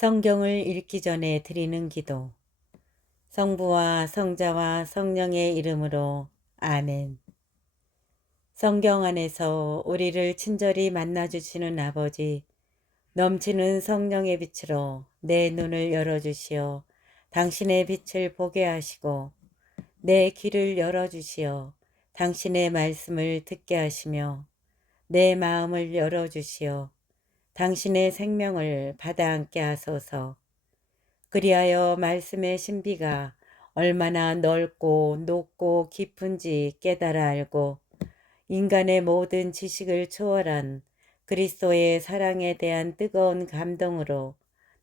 성경을 읽기 전에 드리는 기도. 성부와 성자와 성령의 이름으로 아멘. 성경 안에서 우리를 친절히 만나주시는 아버지, 넘치는 성령의 빛으로 내 눈을 열어주시어 당신의 빛을 보게 하시고, 내 귀를 열어주시어 당신의 말씀을 듣게 하시며, 내 마음을 열어주시어 당신의 생명을 받아 안게 하소서. 그리하여 말씀의 신비가 얼마나 넓고 높고 깊은지 깨달아 알고 인간의 모든 지식을 초월한 그리스도의 사랑에 대한 뜨거운 감동으로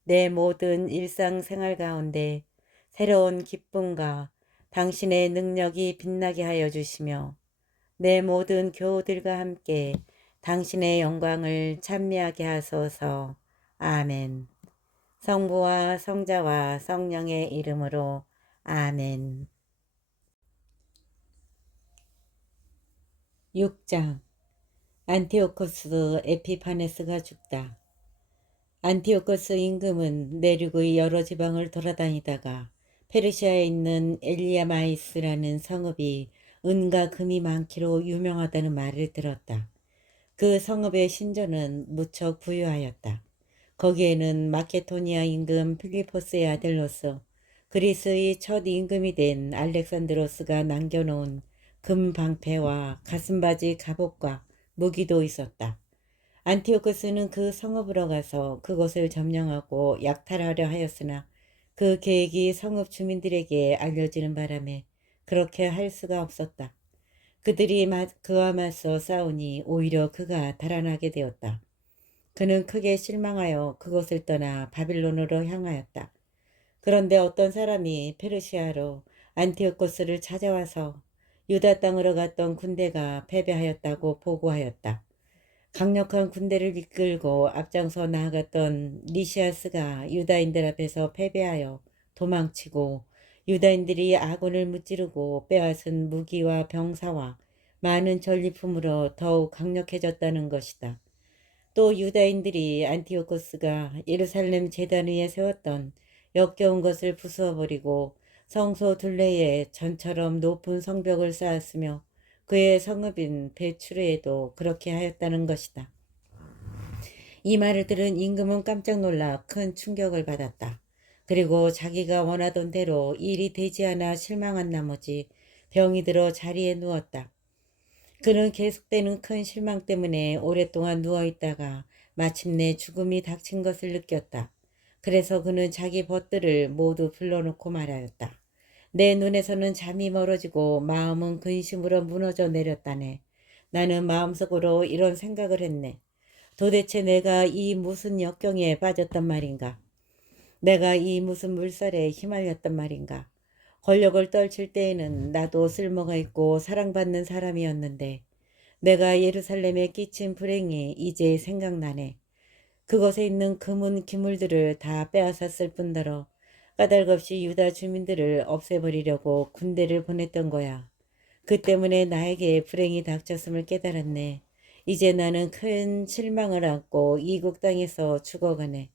내 모든 일상생활 가운데 새로운 기쁨과 당신의 능력이 빛나게 하여 주시며 내 모든 교우들과 함께 당신의 영광을 찬미하게 하소서. 아멘. 성부와 성자와 성령의 이름으로 아멘. 6장. 안티오코스 에피파네스가 죽다. 안티오코스 임금은 내륙의 여러 지방을 돌아다니다가 페르시아에 있는 엘리아마이스라는 성읍이 은과 금이 많기로 유명하다는 말을 들었다. 그 성읍의 신전은 무척 부유하였다. 거기에는 마케도니아 임금 필리포스의 아들로서 그리스의 첫 임금이 된 알렉산드로스가 남겨놓은 금방패와 가슴바지 갑옷과 무기도 있었다. 안티오쿠스는 그 성읍으로 가서 그곳을 점령하고 약탈하려 하였으나 그 계획이 성읍 주민들에게 알려지는 바람에 그렇게 할 수가 없었다. 그들이 그와 맞서 싸우니 오히려 그가 달아나게 되었다. 그는 크게 실망하여 그곳을 떠나 바빌론으로 향하였다. 그런데 어떤 사람이 페르시아로 안티오코스를 찾아와서 유다 땅으로 갔던 군대가 패배하였다고 보고하였다. 강력한 군대를 이끌고 앞장서 나아갔던 리시아스가 유다인들 앞에서 패배하여 도망치고 유다인들이 아군을 무찌르고 빼앗은 무기와 병사와 많은 전리품으로 더욱 강력해졌다는 것이다. 또 유다인들이 안티오코스가 예루살렘 제단 위에 세웠던 역겨운 것을 부수어버리고 성소 둘레에 전처럼 높은 성벽을 쌓았으며 그의 성읍인 베추르에도 그렇게 하였다는 것이다. 이 말을 들은 임금은 깜짝 놀라 큰 충격을 받았다. 그리고 자기가 원하던 대로 일이 되지 않아 실망한 나머지 병이 들어 자리에 누웠다. 그는 계속되는 큰 실망 때문에 오랫동안 누워있다가 마침내 죽음이 닥친 것을 느꼈다. 그래서 그는 자기 벗들을 모두 불러놓고 말하였다. 내 눈에서는 잠이 멀어지고 마음은 근심으로 무너져 내렸다네. 나는 마음속으로 이런 생각을 했네. 도대체 내가 이 무슨 역경에 빠졌단 말인가? 내가 이 무슨 물살에 휘말렸단 말인가? 권력을 떨칠 때에는 나도 쓸모가 있고 사랑받는 사람이었는데 내가 예루살렘에 끼친 불행이 이제 생각나네. 그곳에 있는 금은 기물들을 다 빼앗았을 뿐더러 까닭없이 유다 주민들을 없애버리려고 군대를 보냈던 거야. 그 때문에 나에게 불행이 닥쳤음을 깨달았네. 이제 나는 큰 실망을 안고 이국 땅에서 죽어가네.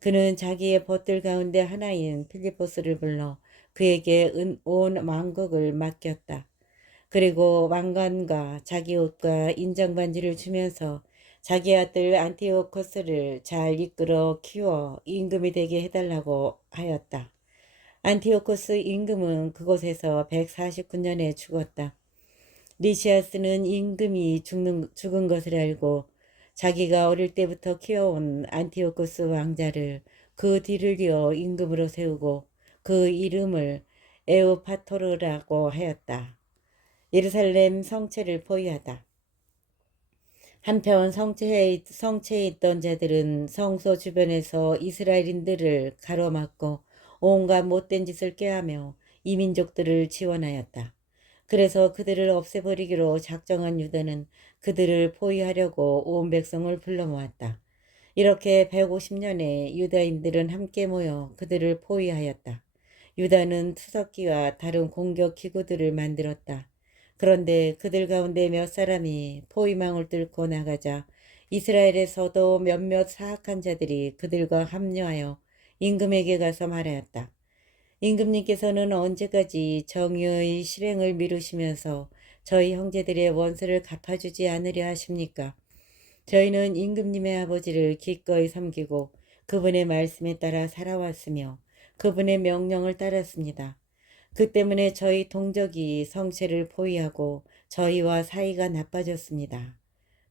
그는 자기의 벗들 가운데 하나인 필리포스를 불러 그에게 온 왕국을 맡겼다. 그리고 왕관과 자기 옷과 인장반지를 주면서 자기 아들 안티오코스를 잘 이끌어 키워 임금이 되게 해달라고 하였다. 안티오코스 임금은 그곳에서 149년에 죽었다. 리시아스는 임금이 죽은 것을 알고 자기가 어릴 때부터 키워온 안티오코스 왕자를 그 뒤를 이어 임금으로 세우고 그 이름을 에우파토르라고 하였다. 예루살렘 성체를 포위하다. 한편 성체에 있던 자들은 성소 주변에서 이스라엘인들을 가로막고 온갖 못된 짓을 꾀하며 이민족들을 지원하였다. 그래서 그들을 없애버리기로 작정한 유다는 그들을 포위하려고 온 백성을 불러 모았다. 이렇게 150년에 유다인들은 함께 모여 그들을 포위하였다. 유다는 투석기와 다른 공격 기구들을 만들었다. 그런데 그들 가운데 몇 사람이 포위망을 뚫고 나가자 이스라엘에서도 몇몇 사악한 자들이 그들과 합류하여 임금에게 가서 말하였다. 임금님께서는 언제까지 정의의 실행을 미루시면서 저희 형제들의 원수를 갚아주지 않으려 하십니까? 저희는 임금님의 아버지를 기꺼이 섬기고 그분의 말씀에 따라 살아왔으며 그분의 명령을 따랐습니다. 그 때문에 저희 동족이 성체를 포위하고 저희와 사이가 나빠졌습니다.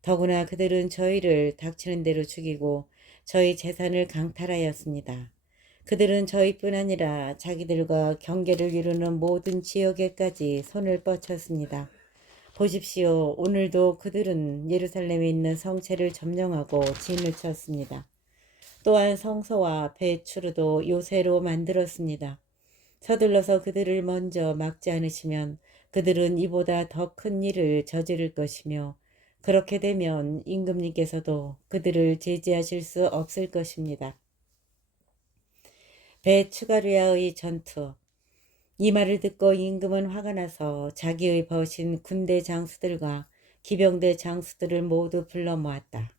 더구나 그들은 저희를 닥치는 대로 죽이고 저희 재산을 강탈하였습니다. 그들은 저희뿐 아니라 자기들과 경계를 이루는 모든 지역에까지 손을 뻗쳤습니다. 보십시오. 오늘도 그들은 예루살렘에 있는 성체를 점령하고 진을 쳤습니다. 또한 성소와 배추로도 요새로 만들었습니다. 서둘러서 그들을 먼저 막지 않으시면 그들은 이보다 더 큰 일을 저지를 것이며 그렇게 되면 임금님께서도 그들을 제지하실 수 없을 것입니다. 베추가리아의 전투. 이 말을 듣고 임금은 화가 나서 자기의 버신 군대 장수들과 기병대 장수들을 모두 불러 모았다.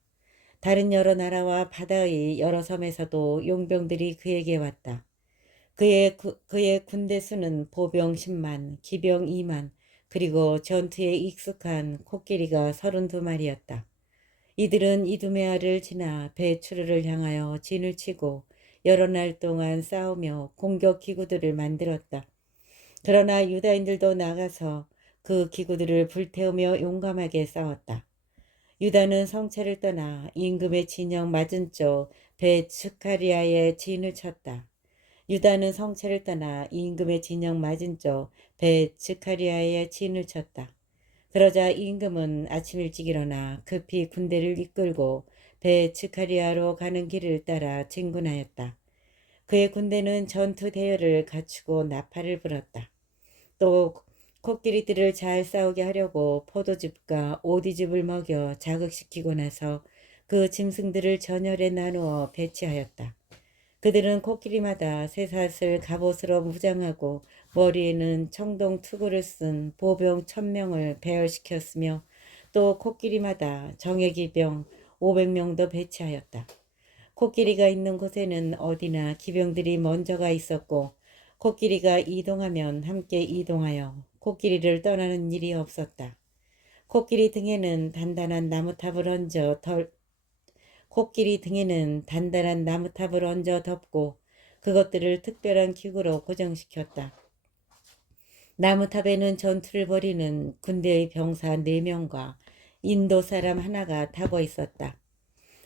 다른 여러 나라와 바다의 여러 섬에서도 용병들이 그에게 왔다. 그의 군대 수는 보병 10만, 기병 2만, 그리고 전투에 익숙한 코끼리가 32마리였다. 이들은 이두메아를 지나 베추르를 향하여 진을 치고 여러 날 동안 싸우며 공격 기구들을 만들었다. 그러나 유다인들도 나가서 그 기구들을 불태우며 용감하게 싸웠다. 유다는 성체를 떠나 임금의 진영 맞은쪽 베츠카리아에 진을 쳤다. 유다는 성체를 떠나 임금의 진영 맞은쪽 베츠카리아에 진을 쳤다. 그러자 임금은 아침 일찍 일어나 급히 군대를 이끌고 베츠카리아로 가는 길을 따라 진군하였다. 그의 군대는 전투 대열을 갖추고 나팔을 불었다. 또 코끼리들을 잘 싸우게 하려고 포도즙과 오디즙을 먹여 자극시키고 나서 그 짐승들을 전열에 나누어 배치하였다. 그들은 코끼리마다 쇠사슬 갑옷으로 무장하고 머리에는 청동 투구를 쓴 보병 1000명을 배열시켰으며 또 코끼리마다 정예기병 500명도 배치하였다. 코끼리가 있는 곳에는 어디나 기병들이 먼저가 있었고 코끼리가 이동하면 함께 이동하여 코끼리를 떠나는 일이 없었다. 코끼리 등에는 단단한 나무탑을 얹어 덮고 그것들을 특별한 기구로 고정시켰다. 나무탑에는 전투를 벌이는 군대의 병사 4명과 인도 사람 하나가 타고 있었다.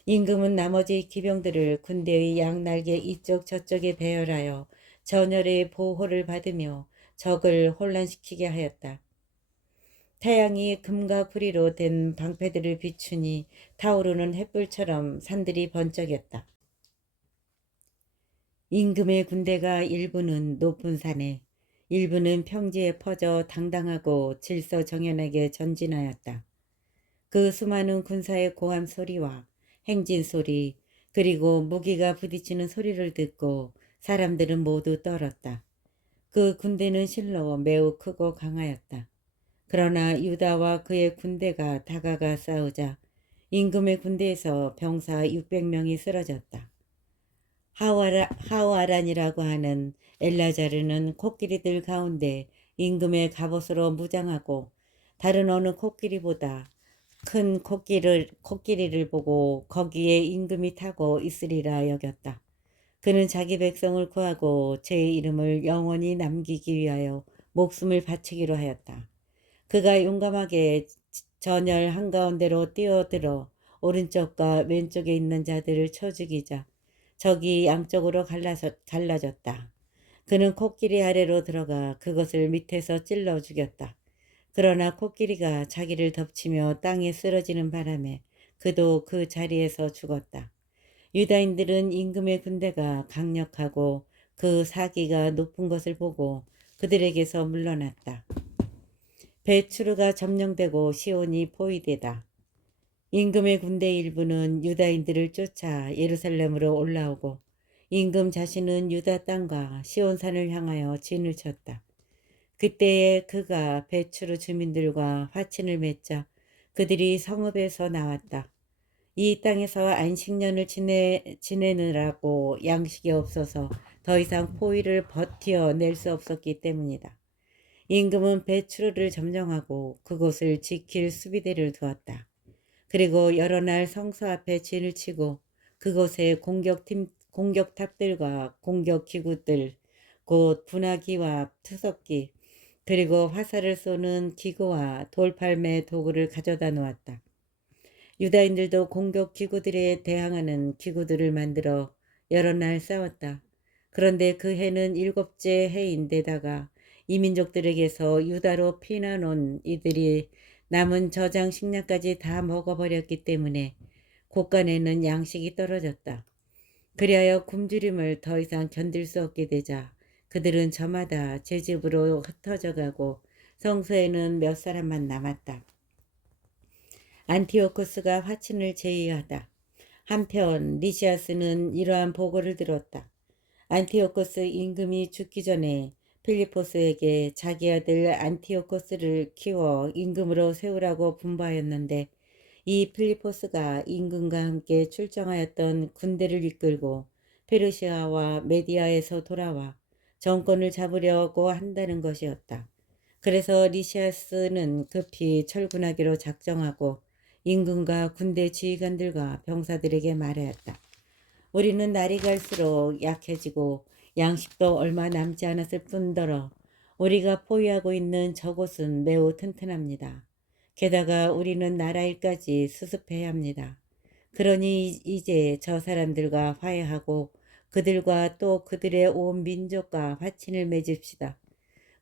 임금은 나머지 기병들을 군대의 양날개 이쪽 저쪽에 배열하여 전열의 보호를 받으며 적을 혼란시키게 하였다. 태양이 금과 구리로 된 방패들을 비추니 타오르는 햇불처럼 산들이 번쩍였다. 임금의 군대가 일부는 높은 산에, 일부는 평지에 퍼져 당당하고 질서정연하게 전진하였다. 그 수많은 군사의 고함 소리와 행진 소리, 그리고 무기가 부딪히는 소리를 듣고 사람들은 모두 떨었다. 그 군대는 실로 매우 크고 강하였다. 그러나 유다와 그의 군대가 다가가 싸우자 임금의 군대에서 병사 600명이 쓰러졌다. 하와란이라고 하는 엘라자르는 코끼리들 가운데 임금의 갑옷으로 무장하고 다른 어느 코끼리보다 큰 코끼리를 보고 거기에 임금이 타고 있으리라 여겼다. 그는 자기 백성을 구하고 제 이름을 영원히 남기기 위하여 목숨을 바치기로 하였다. 그가 용감하게 전열 한가운데로 뛰어들어 오른쪽과 왼쪽에 있는 자들을 쳐 죽이자 적이 양쪽으로 갈라졌다. 그는 코끼리 아래로 들어가 그것을 밑에서 찔러 죽였다. 그러나 코끼리가 자기를 덮치며 땅에 쓰러지는 바람에 그도 그 자리에서 죽었다. 유다인들은 임금의 군대가 강력하고 그 사기가 높은 것을 보고 그들에게서 물러났다. 베추르가 점령되고 시온이 포위되다. 임금의 군대 일부는 유다인들을 쫓아 예루살렘으로 올라오고 임금 자신은 유다 땅과 시온산을 향하여 진을 쳤다. 그때에 그가 베추르 주민들과 화친을 맺자 그들이 성읍에서 나왔다. 이 땅에서 안식년을 지내느라고 양식이 없어서 더 이상 포위를 버텨낼 수 없었기 때문이다. 임금은 베트로를 점령하고 그곳을 지킬 수비대를 두었다. 그리고 여러 날 성서 앞에 진을 치고 그곳에 공격탑들과 공격기구들, 곧 분화기와 투석기, 그리고 화살을 쏘는 기구와 돌팔매 도구를 가져다 놓았다. 유다인들도 공격 기구들에 대항하는 기구들을 만들어 여러 날 싸웠다. 그런데 그 해는 일곱째 해인데다가 이민족들에게서 유다로 피난 온 이들이 남은 저장 식량까지 다 먹어버렸기 때문에 곳간에는 양식이 떨어졌다. 그리하여 굶주림을 더 이상 견딜 수 없게 되자 그들은 저마다 제 집으로 흩어져 가고 성소에는 몇 사람만 남았다. 안티오코스가 화친을 제의하다. 한편 리시아스는 이러한 보고를 들었다. 안티오코스 임금이 죽기 전에 필리포스에게 자기 아들 안티오코스를 키워 임금으로 세우라고 분부하였는데 이 필리포스가 임금과 함께 출정하였던 군대를 이끌고 페르시아와 메디아에서 돌아와 정권을 잡으려고 한다는 것이었다. 그래서 리시아스는 급히 철군하기로 작정하고 임금과 군대 지휘관들과 병사들에게 말하였다. 우리는 날이 갈수록 약해지고 양식도 얼마 남지 않았을 뿐더러 우리가 포위하고 있는 저곳은 매우 튼튼합니다. 게다가 우리는 나라 일까지 수습해야 합니다. 그러니 이제 저 사람들과 화해하고 그들과 또 그들의 온 민족과 화친을 맺읍시다.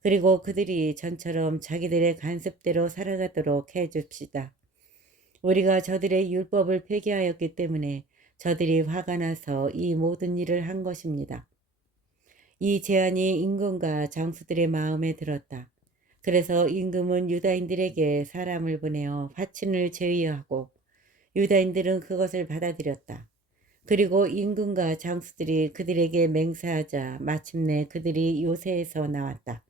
그리고 그들이 전처럼 자기들의 간습대로 살아가도록 해줍시다. 우리가 저들의 율법을 폐기하였기 때문에 저들이 화가 나서 이 모든 일을 한 것입니다. 이 제안이 임금과 장수들의 마음에 들었다. 그래서 임금은 유다인들에게 사람을 보내어 화친을 제의하고 유다인들은 그것을 받아들였다. 그리고 임금과 장수들이 그들에게 맹세하자 마침내 그들이 요새에서 나왔다.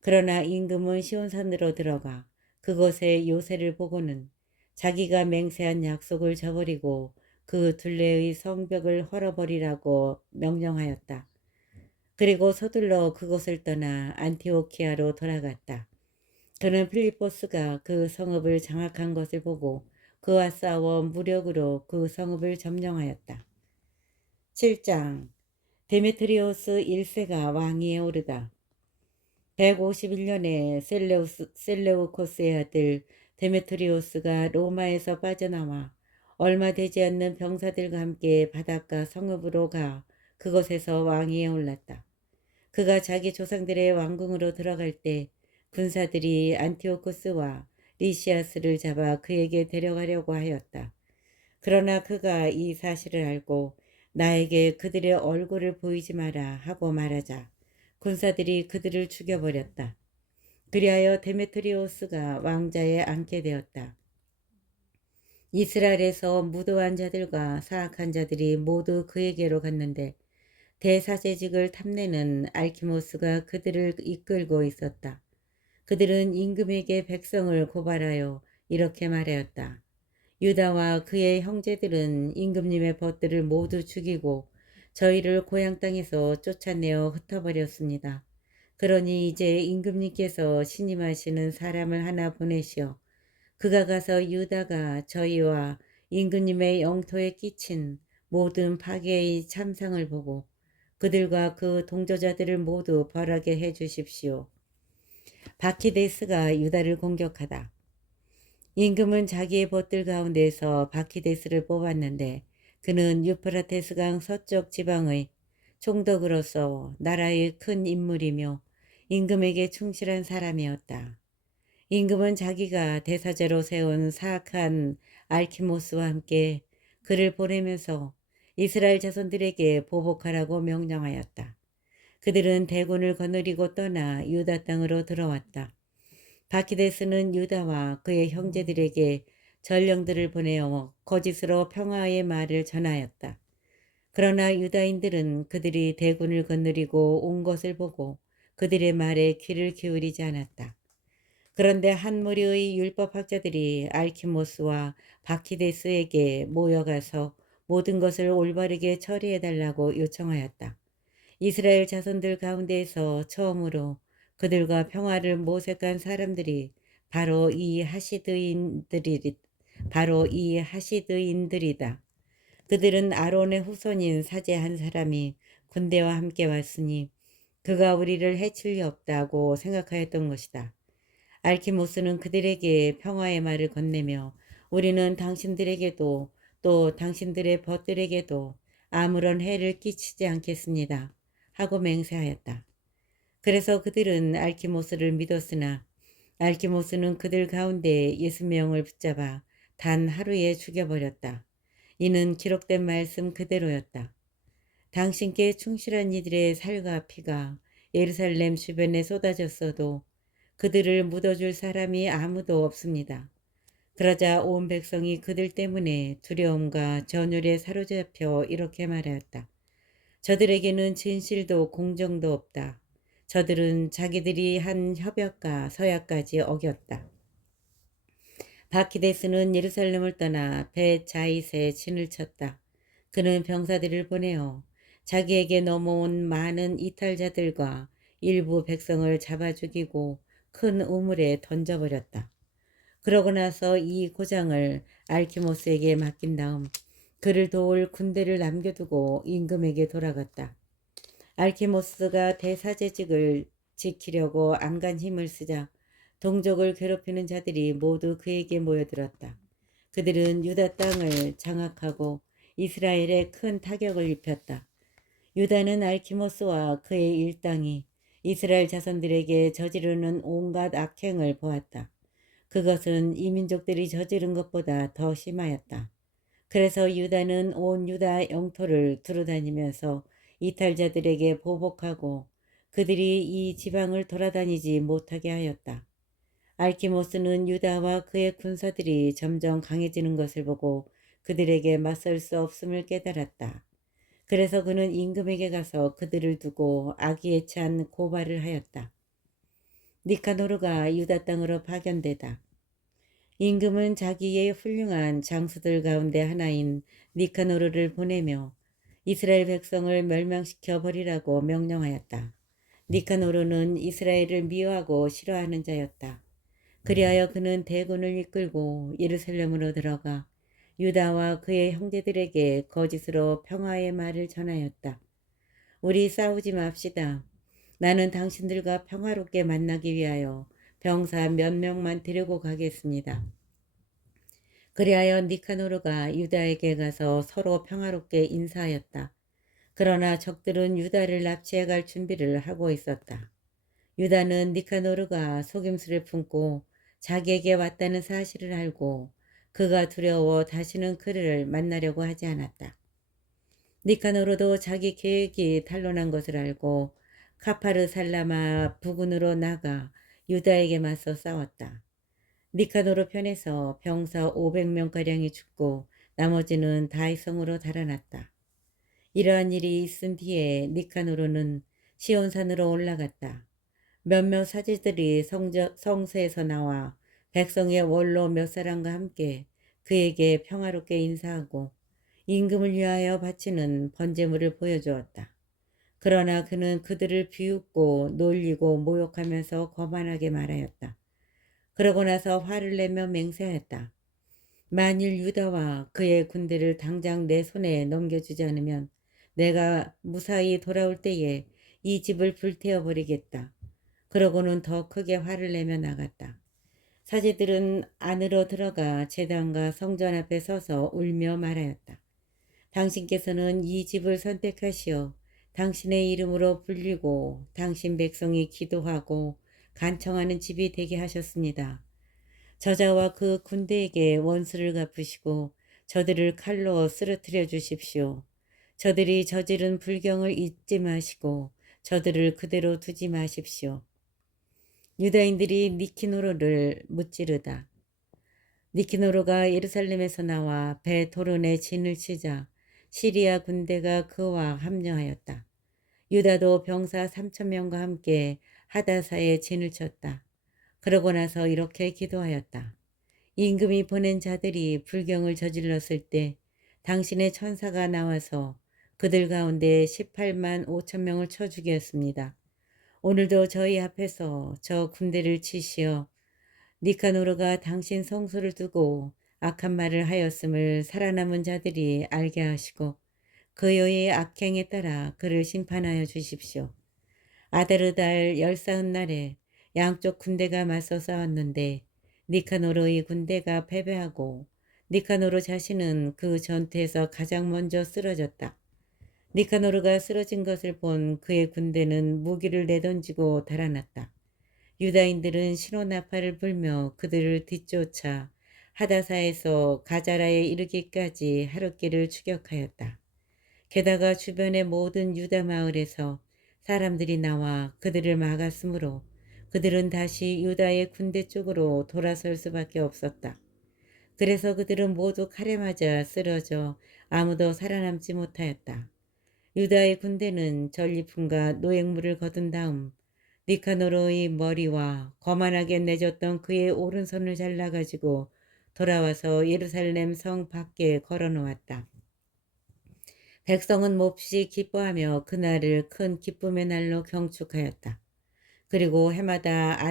그러나 임금은 시온산으로 들어가 그곳에 요새를 보고는 자기가 맹세한 약속을 저버리고 그 둘레의 성벽을 헐어버리라고 명령하였다. 그리고 서둘러 그곳을 떠나 안티오키아로 돌아갔다. 그는 필리포스가 그 성읍을 장악한 것을 보고 그와 싸워 무력으로 그 성읍을 점령하였다. 7장 데메트리오스 1세가 왕위에 오르다. 151년에 셀레우코스의 아들 데메트리오스가 로마에서 빠져나와 얼마 되지 않는 병사들과 함께 바닷가 성읍으로 가 그곳에서 왕위에 올랐다. 그가 자기 조상들의 왕궁으로 들어갈 때 군사들이 안티오코스와 리시아스를 잡아 그에게 데려가려고 하였다. 그러나 그가 이 사실을 알고 나에게 그들의 얼굴을 보이지 마라 하고 말하자 군사들이 그들을 죽여버렸다. 그리하여 데메트리오스가 왕자에 앉게 되었다. 이스라엘에서 무도한 자들과 사악한 자들이 모두 그에게로 갔는데 대사제직을 탐내는 알키모스가 그들을 이끌고 있었다. 그들은 임금에게 백성을 고발하여 이렇게 말하였다. 유다와 그의 형제들은 임금님의 벗들을 모두 죽이고 저희를 고향 땅에서 쫓아내어 흩어버렸습니다. 그러니 이제 임금님께서 신임하시는 사람을 하나 보내시어 그가 가서 유다가 저희와 임금님의 영토에 끼친 모든 파괴의 참상을 보고 그들과 그 동조자들을 모두 벌하게 해 주십시오. 바키데스가 유다를 공격하다. 임금은 자기의 벗들 가운데서 바키데스를 뽑았는데 그는 유프라테스강 서쪽 지방의 총독으로서 나라의 큰 인물이며 임금에게 충실한 사람이었다. 임금은 자기가 대사제로 세운 사악한 알키모스와 함께 그를 보내면서 이스라엘 자손들에게 보복하라고 명령하였다. 그들은 대군을 거느리고 떠나 유다 땅으로 들어왔다. 바키데스는 유다와 그의 형제들에게 전령들을 보내어 거짓으로 평화의 말을 전하였다. 그러나 유다인들은 그들이 대군을 거느리고 온 것을 보고 그들의 말에 귀를 기울이지 않았다. 그런데 한 무리의 율법학자들이 알키모스와 바키데스에게 모여가서 모든 것을 올바르게 처리해달라고 요청하였다. 이스라엘 자손들 가운데에서 처음으로 그들과 평화를 모색한 사람들이 바로 이 하시드인들이 바로 이 하시드인들이다. 그들은 아론의 후손인 사제 한 사람이 군대와 함께 왔으니 그가 우리를 해칠 리 없다고 생각하였던 것이다. 알키모스는 그들에게 평화의 말을 건네며 우리는 당신들에게도 또 당신들의 벗들에게도 아무런 해를 끼치지 않겠습니다. 하고 맹세하였다. 그래서 그들은 알키모스를 믿었으나 알키모스는 그들 가운데 60명을 붙잡아 단 하루에 죽여버렸다. 이는 기록된 말씀 그대로였다. 당신께 충실한 이들의 살과 피가 예루살렘 주변에 쏟아졌어도 그들을 묻어줄 사람이 아무도 없습니다. 그러자 온 백성이 그들 때문에 두려움과 전율에 사로잡혀 이렇게 말하였다. 저들에게는 진실도 공정도 없다. 저들은 자기들이 한 협약과 서약까지 어겼다. 바키데스는 예루살렘을 떠나 벳자잇에 진을 쳤다. 그는 병사들을 보내어 자기에게 넘어온 많은 이탈자들과 일부 백성을 잡아 죽이고 큰 우물에 던져버렸다. 그러고 나서 이 고장을 알키모스에게 맡긴 다음 그를 도울 군대를 남겨두고 임금에게 돌아갔다. 알키모스가 대사제직을 지키려고 안간 힘을 쓰자 동족을 괴롭히는 자들이 모두 그에게 모여들었다. 그들은 유다 땅을 장악하고 이스라엘에 큰 타격을 입혔다. 유다는 알키모스와 그의 일당이 이스라엘 자손들에게 저지르는 온갖 악행을 보았다. 그것은 이민족들이 저지른 것보다 더 심하였다. 그래서 유다는 온 유다 영토를 두루다니면서 이탈자들에게 보복하고 그들이 이 지방을 돌아다니지 못하게 하였다. 알키모스는 유다와 그의 군사들이 점점 강해지는 것을 보고 그들에게 맞설 수 없음을 깨달았다. 그래서 그는 임금에게 가서 그들을 두고 악의에 찬 고발을 하였다. 니카노르가 유다 땅으로 파견되다. 임금은 자기의 훌륭한 장수들 가운데 하나인 니카노르를 보내며 이스라엘 백성을 멸망시켜 버리라고 명령하였다. 니카노르는 이스라엘을 미워하고 싫어하는 자였다. 그리하여 그는 대군을 이끌고 예루살렘으로 들어가 유다와 그의 형제들에게 거짓으로 평화의 말을 전하였다. 우리 싸우지 맙시다. 나는 당신들과 평화롭게 만나기 위하여 병사 몇 명만 데리고 가겠습니다. 그리하여 니카노르가 유다에게 가서 서로 평화롭게 인사하였다. 그러나 적들은 유다를 납치해 갈 준비를 하고 있었다. 유다는 니카노르가 속임수를 품고 자기에게 왔다는 사실을 알고 그가 두려워 다시는 그를 만나려고 하지 않았다. 니카노르도 자기 계획이 탄로난 것을 알고 카파르 살라마 부근으로 나가 유다에게 맞서 싸웠다. 니카노르 편에서 병사 500명가량이 죽고 나머지는 다이성으로 달아났다. 이러한 일이 있은 뒤에 니카노르는 시온산으로 올라갔다. 몇몇 사제들이 성서에서 나와 백성의 원로 몇 사람과 함께 그에게 평화롭게 인사하고 임금을 위하여 바치는 번제물을 보여주었다. 그러나 그는 그들을 비웃고 놀리고 모욕하면서 거만하게 말하였다. 그러고 나서 화를 내며 맹세하였다. 만일 유다와 그의 군대를 당장 내 손에 넘겨주지 않으면 내가 무사히 돌아올 때에 이 집을 불태워버리겠다. 그러고는 더 크게 화를 내며 나갔다. 사제들은 안으로 들어가 제단과 성전 앞에 서서 울며 말하였다. 당신께서는 이 집을 선택하시어 당신의 이름으로 불리고 당신 백성이 기도하고 간청하는 집이 되게 하셨습니다. 저자와 그 군대에게 원수를 갚으시고 저들을 칼로 쓰러뜨려 주십시오. 저들이 저지른 불경을 잊지 마시고 저들을 그대로 두지 마십시오. 유다인들이 니키노르를 무찌르다. 니키노르가 예루살렘에서 나와 벳호론에 진을 치자 시리아 군대가 그와 합류하였다. 유다도 병사 3,000명과 함께 하다사에 진을 쳤다. 그러고 나서 이렇게 기도하였다. 임금이 보낸 자들이 불경을 저질렀을 때 당신의 천사가 나와서 그들 가운데 18만 5천 명을 쳐 죽였습니다. 오늘도 저희 앞에서 저 군대를 치시어 니카노르가 당신 성소를 두고 악한 말을 하였음을 살아남은 자들이 알게 하시고 그의 악행에 따라 그를 심판하여 주십시오. 아다르달 열사흔 날에 양쪽 군대가 맞서 싸웠는데 니카노르의 군대가 패배하고 니카노르 자신은 그 전투에서 가장 먼저 쓰러졌다. 니카노르가 쓰러진 것을 본 그의 군대는 무기를 내던지고 달아났다. 유다인들은 신호나팔을 불며 그들을 뒤쫓아 하다사에서 가자라에 이르기까지 하룻길을 추격하였다. 게다가 주변의 모든 유다 마을에서 사람들이 나와 그들을 막았으므로 그들은 다시 유다의 군대 쪽으로 돌아설 수밖에 없었다. 그래서 그들은 모두 칼에 맞아 쓰러져 아무도 살아남지 못하였다. 유다의 군대는 전리품과 노획물을 거둔 다음 니카노르의 머리와 거만하게 내줬던 그의 오른손을 잘라가지고 돌아와서 예루살렘 성 밖에 걸어놓았다. 백성은 몹시 기뻐하며 그날을 큰 기쁨의 날로 경축하였다. 그리고 해마다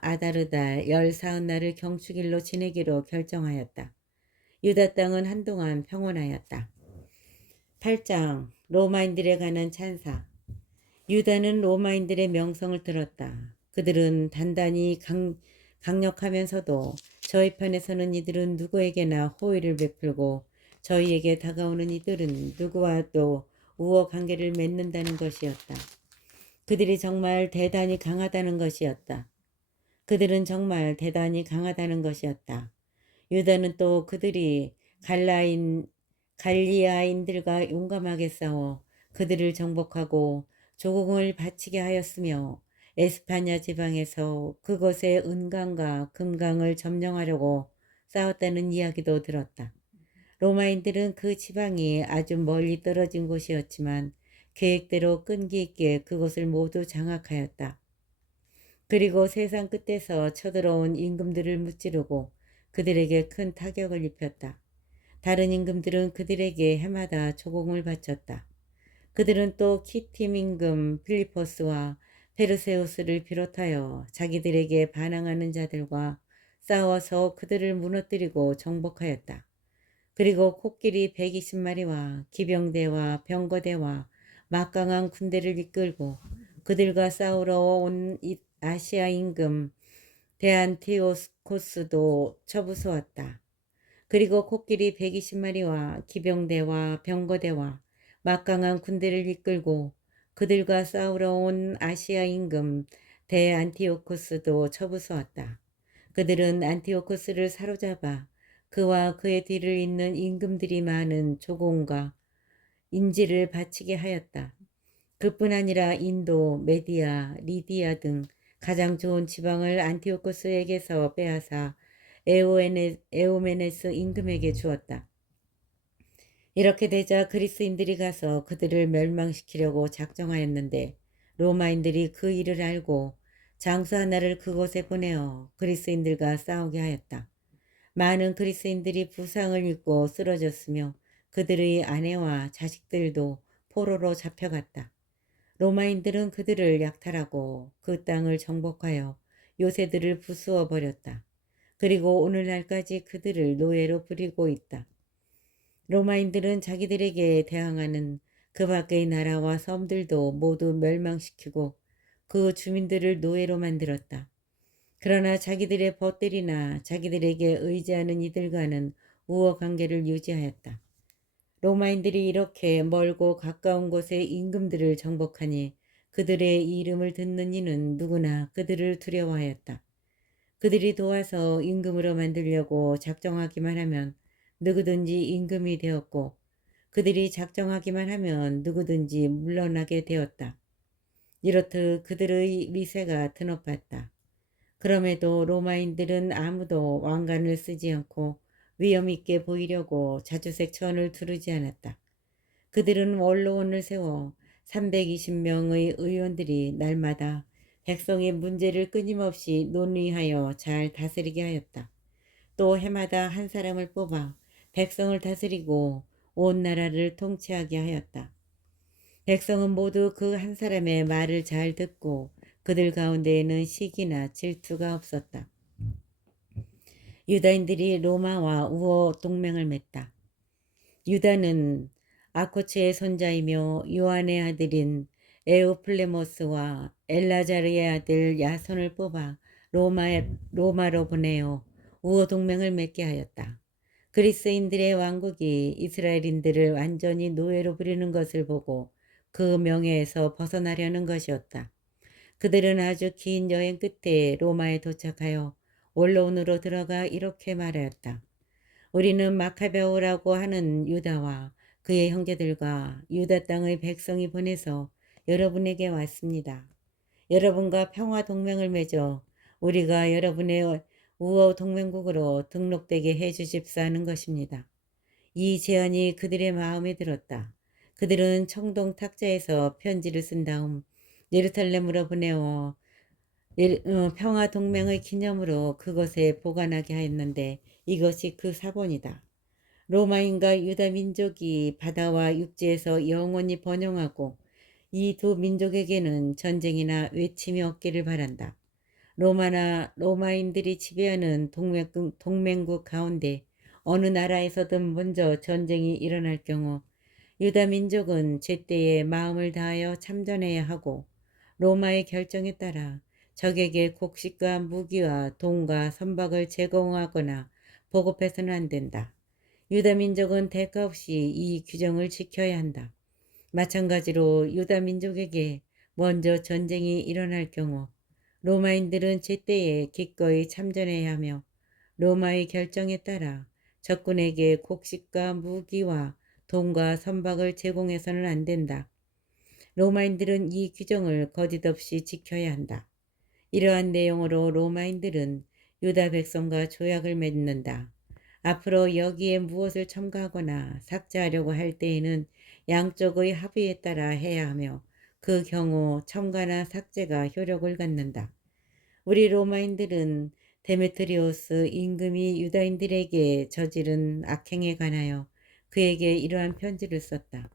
아다르달 열사흔 날을 경축일로 지내기로 결정하였다. 유다 땅은 한동안 평온하였다. 8장 로마인들에 관한 찬사. 유다는 로마인들의 명성을 들었다. 그들은 단단히 강력하면서도 저희 편에서는 이들은 누구에게나 호의를 베풀고 저희에게 다가오는 이들은 누구와도 우호 관계를 맺는다는 것이었다. 그들이 정말 대단히 강하다는 것이었다. 그들은 정말 대단히 강하다는 것이었다. 유다는 또 그들이 갈리아인들과 용감하게 싸워 그들을 정복하고 조공을 바치게 하였으며 에스파냐 지방에서 그곳의 은강과 금강을 점령하려고 싸웠다는 이야기도 들었다. 로마인들은 그 지방이 아주 멀리 떨어진 곳이었지만 계획대로 끈기 있게 그곳을 모두 장악하였다. 그리고 세상 끝에서 쳐들어온 임금들을 무찌르고 그들에게 큰 타격을 입혔다. 다른 임금들은 그들에게 해마다 조공을 바쳤다. 그들은 또 키팀 임금 필리포스와 페르세우스를 비롯하여 자기들에게 반항하는 자들과 싸워서 그들을 무너뜨리고 정복하였다. 그리고 코끼리 120마리와 기병대와 병거대와 막강한 군대를 이끌고 그들과 싸우러 온 아시아 임금 데안티오코스도 쳐부수었다. 그리고 코끼리 120마리와 기병대와 병거대와 막강한 군대를 이끌고 그들과 싸우러 온 아시아 임금 데안티오코스도 쳐부수었다. 그들은 안티오코스를 사로잡아 그와 그의 뒤를 잇는 임금들이 많은 조공과 인지를 바치게 하였다. 그뿐 아니라 인도, 메디아, 리디아 등 가장 좋은 지방을 안티오코스에게서 빼앗아 에오메네스 임금에게 주었다. 이렇게 되자 그리스인들이 가서 그들을 멸망시키려고 작정하였는데 로마인들이 그 일을 알고 장수 하나를 그곳에 보내어 그리스인들과 싸우게 하였다. 많은 그리스인들이 부상을 입고 쓰러졌으며 그들의 아내와 자식들도 포로로 잡혀갔다. 로마인들은 그들을 약탈하고 그 땅을 정복하여 요새들을 부수어 버렸다. 그리고 오늘날까지 그들을 노예로 부리고 있다. 로마인들은 자기들에게 대항하는 그 밖의 나라와 섬들도 모두 멸망시키고 그 주민들을 노예로 만들었다. 그러나 자기들의 벗들이나 자기들에게 의지하는 이들과는 우호 관계를 유지하였다. 로마인들이 이렇게 멀고 가까운 곳의 임금들을 정복하니 그들의 이름을 듣는 이는 누구나 그들을 두려워하였다. 그들이 도와서 임금으로 만들려고 작정하기만 하면 누구든지 임금이 되었고 그들이 작정하기만 하면 누구든지 물러나게 되었다. 이렇듯 그들의 위세가 드높았다. 그럼에도 로마인들은 아무도 왕관을 쓰지 않고 위엄있게 보이려고 자주색 천을 두르지 않았다. 그들은 원로원을 세워 320명의 의원들이 날마다 백성의 문제를 끊임없이 논의하여 잘 다스리게 하였다. 또 해마다 한 사람을 뽑아 백성을 다스리고 온 나라를 통치하게 하였다. 백성은 모두 그 한 사람의 말을 잘 듣고 그들 가운데에는 시기나 질투가 없었다. 유다인들이 로마와 우호 동맹을 맺다. 유다는 아코츠의 손자이며 요한의 아들인 에우플레모스와 엘라자르의 아들 야손을 뽑아 로마로 보내어 우호 동맹을 맺게 하였다. 그리스인들의 왕국이 이스라엘인들을 완전히 노예로 부리는 것을 보고 그 명예에서 벗어나려는 것이었다. 그들은 아주 긴 여행 끝에 로마에 도착하여 원로원으로 들어가 이렇게 말하였다. 우리는 마카베오라고 하는 유다와 그의 형제들과 유다 땅의 백성이 보내서 여러분에게 왔습니다. 여러분과 평화 동맹을 맺어 우리가 여러분의 우호 동맹국으로 등록되게 해주십사 하는 것입니다. 이 제안이 그들의 마음에 들었다. 그들은 청동 탁자에서 편지를 쓴 다음 예루살렘으로 보내어 평화 동맹의 기념으로 그것에 보관하게 하였는데 이것이 그 사본이다. 로마인과 유다 민족이 바다와 육지에서 영원히 번영하고 이 두 민족에게는 전쟁이나 외침이 없기를 바란다. 로마인들이 지배하는 동맹국 가운데 어느 나라에서든 먼저 전쟁이 일어날 경우 유다 민족은 제때에 마음을 다하여 참전해야 하고 로마의 결정에 따라 적에게 곡식과 무기와 돈과 선박을 제공하거나 보급해서는 안 된다. 유다 민족은 대가 없이 이 규정을 지켜야 한다. 마찬가지로 유다 민족에게 먼저 전쟁이 일어날 경우 로마인들은 제때에 기꺼이 참전해야 하며 로마의 결정에 따라 적군에게 곡식과 무기와 돈과 선박을 제공해서는 안 된다. 로마인들은 이 규정을 거짓없이 지켜야 한다. 이러한 내용으로 로마인들은 유다 백성과 조약을 맺는다. 앞으로 여기에 무엇을 첨가하거나 삭제하려고 할 때에는 양쪽의 합의에 따라 해야 하며 그 경우 첨가나 삭제가 효력을 갖는다. 우리 로마인들은 데메트리오스 임금이 유다인들에게 저지른 악행에 관하여 그에게 이러한 편지를 썼다.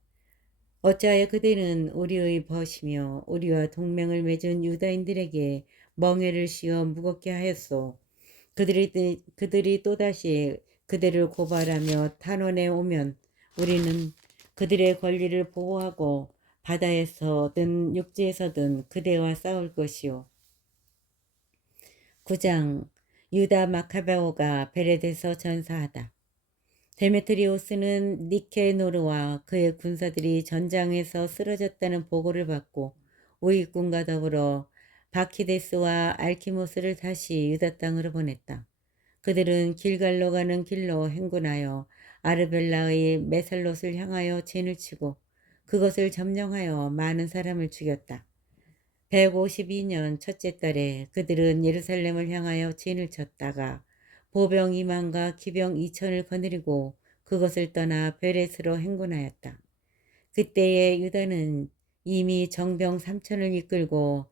어찌하여 그대는 우리의 벗이며 우리와 동맹을 맺은 유다인들에게 멍에를 씌워 무겁게 하였소. 그들이 또다시 그대를 고발하며 탄원해 오면 우리는 그들의 권리를 보호하고 바다에서든 육지에서든 그대와 싸울 것이요. 9장 유다 마카베오가 베레드에서 전사하다. 데메트리오스는 니케노르와 그의 군사들이 전장에서 쓰러졌다는 보고를 받고 우익군과 더불어 바키데스와 알키모스를 다시 유다 땅으로 보냈다. 그들은 길갈로 가는 길로 행군하여 아르벨라의 메살롯을 향하여 진을 치고 그것을 점령하여 많은 사람을 죽였다. 152년 첫째 달에 그들은 예루살렘을 향하여 진을 쳤다가 보병 2만과 기병 2천을 거느리고 그것을 떠나 베레스로 행군하였다. 그때에 유다는 이미 정병 3천을 이끌고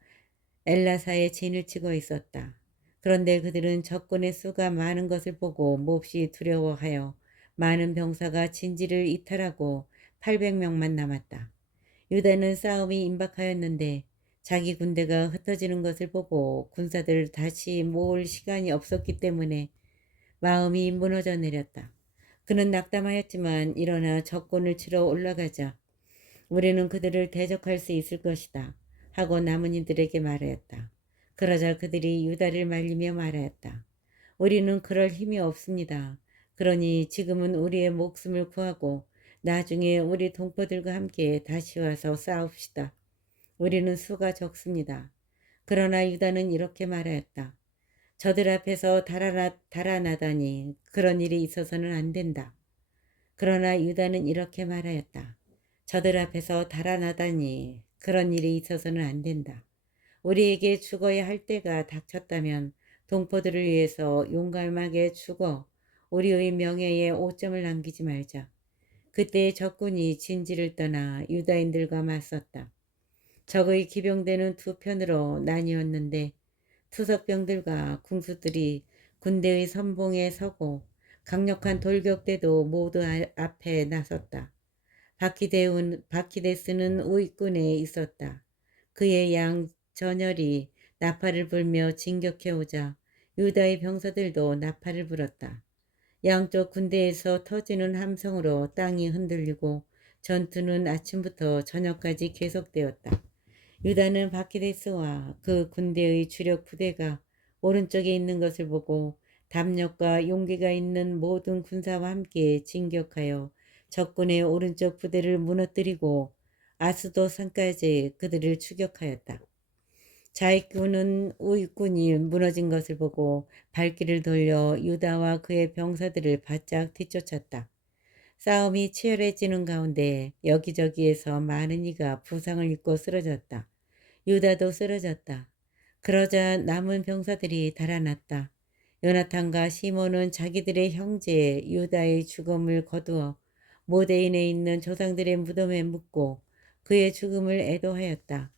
엘라사에 진을 치고 있었다. 그런데 그들은 적군의 수가 많은 것을 보고 몹시 두려워하여 많은 병사가 진지를 이탈하고 800명만 남았다. 유다는 싸움이 임박하였는데 자기 군대가 흩어지는 것을 보고 군사들을 다시 모을 시간이 없었기 때문에 마음이 무너져 내렸다. 그는 낙담하였지만 일어나 적군을 치러 올라가자 우리는 그들을 대적할 수 있을 것이다 하고 남은 이들에게 말하였다. 그러자 그들이 유다를 말리며 말하였다. 우리는 그럴 힘이 없습니다. 그러니 지금은 우리의 목숨을 구하고 나중에 우리 동포들과 함께 다시 와서 싸웁시다. 우리는 수가 적습니다. 그러나 유다는 이렇게 말하였다. 저들 앞에서 달아나다니 그런 일이 있어서는 안 된다. 그러나 유다는 이렇게 말하였다. 저들 앞에서 달아나다니 그런 일이 있어서는 안 된다. 우리에게 죽어야 할 때가 닥쳤다면 동포들을 위해서 용감하게 죽어 우리의 명예에 오점을 남기지 말자. 그때 적군이 진지를 떠나 유다인들과 맞섰다. 적의 기병대는 두 편으로 나뉘었는데 투석병들과 궁수들이 군대의 선봉에 서고 강력한 돌격대도 모두 앞에 나섰다. 바키데스는 우익군에 있었다. 그의 양 전열이 나팔을 불며 진격해오자 유다의 병사들도 나팔을 불었다. 양쪽 군대에서 터지는 함성으로 땅이 흔들리고 전투는 아침부터 저녁까지 계속되었다. 유다는 바키데스와 그 군대의 주력 부대가 오른쪽에 있는 것을 보고 담력과 용기가 있는 모든 군사와 함께 진격하여 적군의 오른쪽 부대를 무너뜨리고 아스도 산까지 그들을 추격하였다. 자익군은 우익군이 무너진 것을 보고 발길을 돌려 유다와 그의 병사들을 바짝 뒤쫓았다. 싸움이 치열해지는 가운데 여기저기에서 많은 이가 부상을 입고 쓰러졌다. 유다도 쓰러졌다. 그러자 남은 병사들이 달아났다. 요나탄과 시몬은 자기들의 형제 유다의 죽음을 거두어 모데인에 있는 조상들의 무덤에 묻고 그의 죽음을 애도하였다.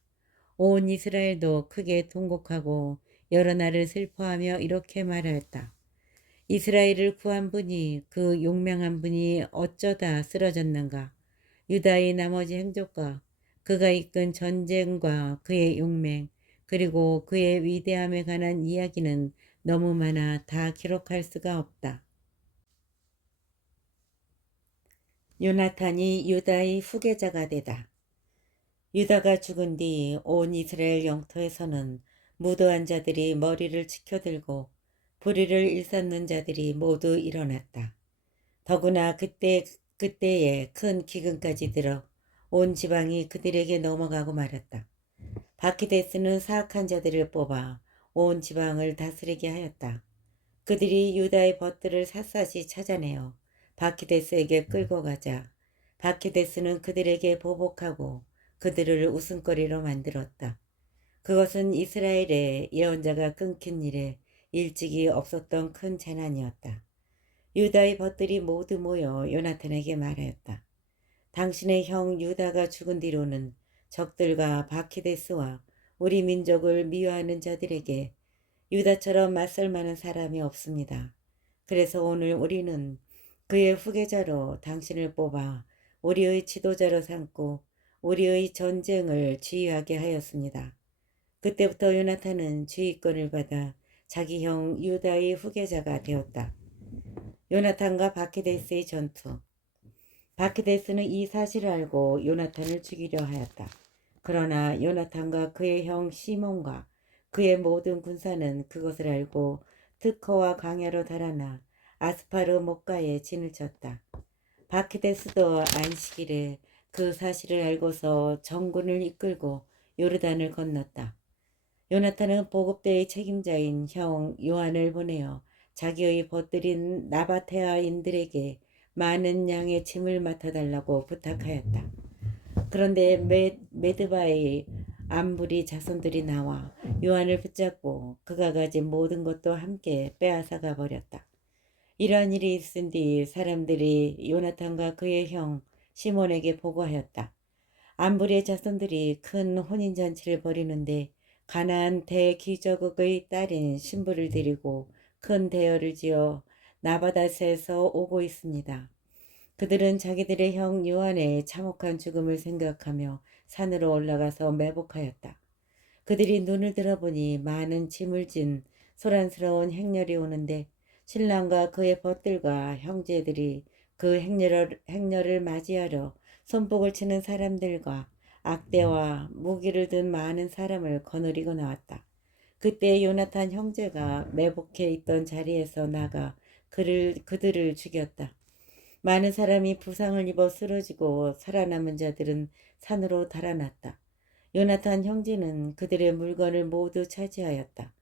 온 이스라엘도 크게 통곡하고 여러 날을 슬퍼하며 이렇게 말하였다. 이스라엘을 구한 분이, 그 용맹한 분이 어쩌다 쓰러졌는가. 유다의 나머지 행적과 그가 이끈 전쟁과 그의 용맹, 그리고 그의 위대함에 관한 이야기는 너무 많아 다 기록할 수가 없다. 요나탄이 유다의 후계자가 되다. 유다가 죽은 뒤 온 이스라엘 영토에서는 무도한 자들이 머리를 치켜들고 불의를 일삼는 자들이 모두 일어났다. 더구나 그때에 큰 기근까지 들어 온 지방이 그들에게 넘어가고 말았다. 바키데스는 사악한 자들을 뽑아 온 지방을 다스리게 하였다. 그들이 유다의 벗들을 샅샅이 찾아내어 바키데스에게 끌고 가자 바키데스는 그들에게 보복하고 그들을 웃음거리로 만들었다. 그것은 이스라엘의 예언자가 끊긴 일에 일찍이 없었던 큰 재난이었다. 유다의 벗들이 모두 모여 요나탄에게 말하였다. 당신의 형 유다가 죽은 뒤로는 적들과 바키데스와 우리 민족을 미워하는 자들에게 유다처럼 맞설 만한 사람이 없습니다. 그래서 오늘 우리는 그의 후계자로 당신을 뽑아 우리의 지도자로 삼고 우리의 전쟁을 지휘하게 하였습니다. 그때부터 요나탄은 지휘권을 받아 자기 형 유다의 후계자가 되었다. 요나탄과 바키데스의 전투. 바키데스는 이 사실을 알고 요나탄을 죽이려 하였다. 그러나 요나탄과 그의 형 시몬과 그의 모든 군사는 그것을 알고 특허와 광야로 달아나 아스파르 목가에 진을 쳤다. 바키데스도 안식일에 그 사실을 알고서 정군을 이끌고 요르단을 건넜다. 요나탄은 보급대의 책임자인 형 요한을 보내어 자기의 벗들인 나바테아인들에게 많은 양의 짐을 맡아달라고 부탁하였다. 그런데 메드바의 암부리 자손들이 나와 요한을 붙잡고 그가 가진 모든 것도 함께 빼앗아가 버렸다. 이러한 일이 있은 뒤 사람들이 요나탄과 그의 형 시몬에게 보고하였다. 암부리의 자손들이 큰 혼인잔치를 벌이는데 가나안 대기저국의 딸인 신부를 데리고 큰 대열을 지어 나바닷에서 오고 있습니다. 그들은 자기들의 형 요한의 참혹한 죽음을 생각하며 산으로 올라가서 매복하였다. 그들이 눈을 들어보니 많은 짐을 진 소란스러운 행렬이 오는데 신랑과 그의 벗들과 형제들이 그 행렬을 맞이하려 손뼉을 치는 사람들과 악대와 무기를 든 많은 사람을 거느리고 나왔다. 그때 요나탄 형제가 매복해 있던 자리에서 나가 그들을 죽였다. 많은 사람이 부상을 입어 쓰러지고 살아남은 자들은 산으로 달아났다. 요나탄 형제는 그들의 물건을 모두 차지하였다.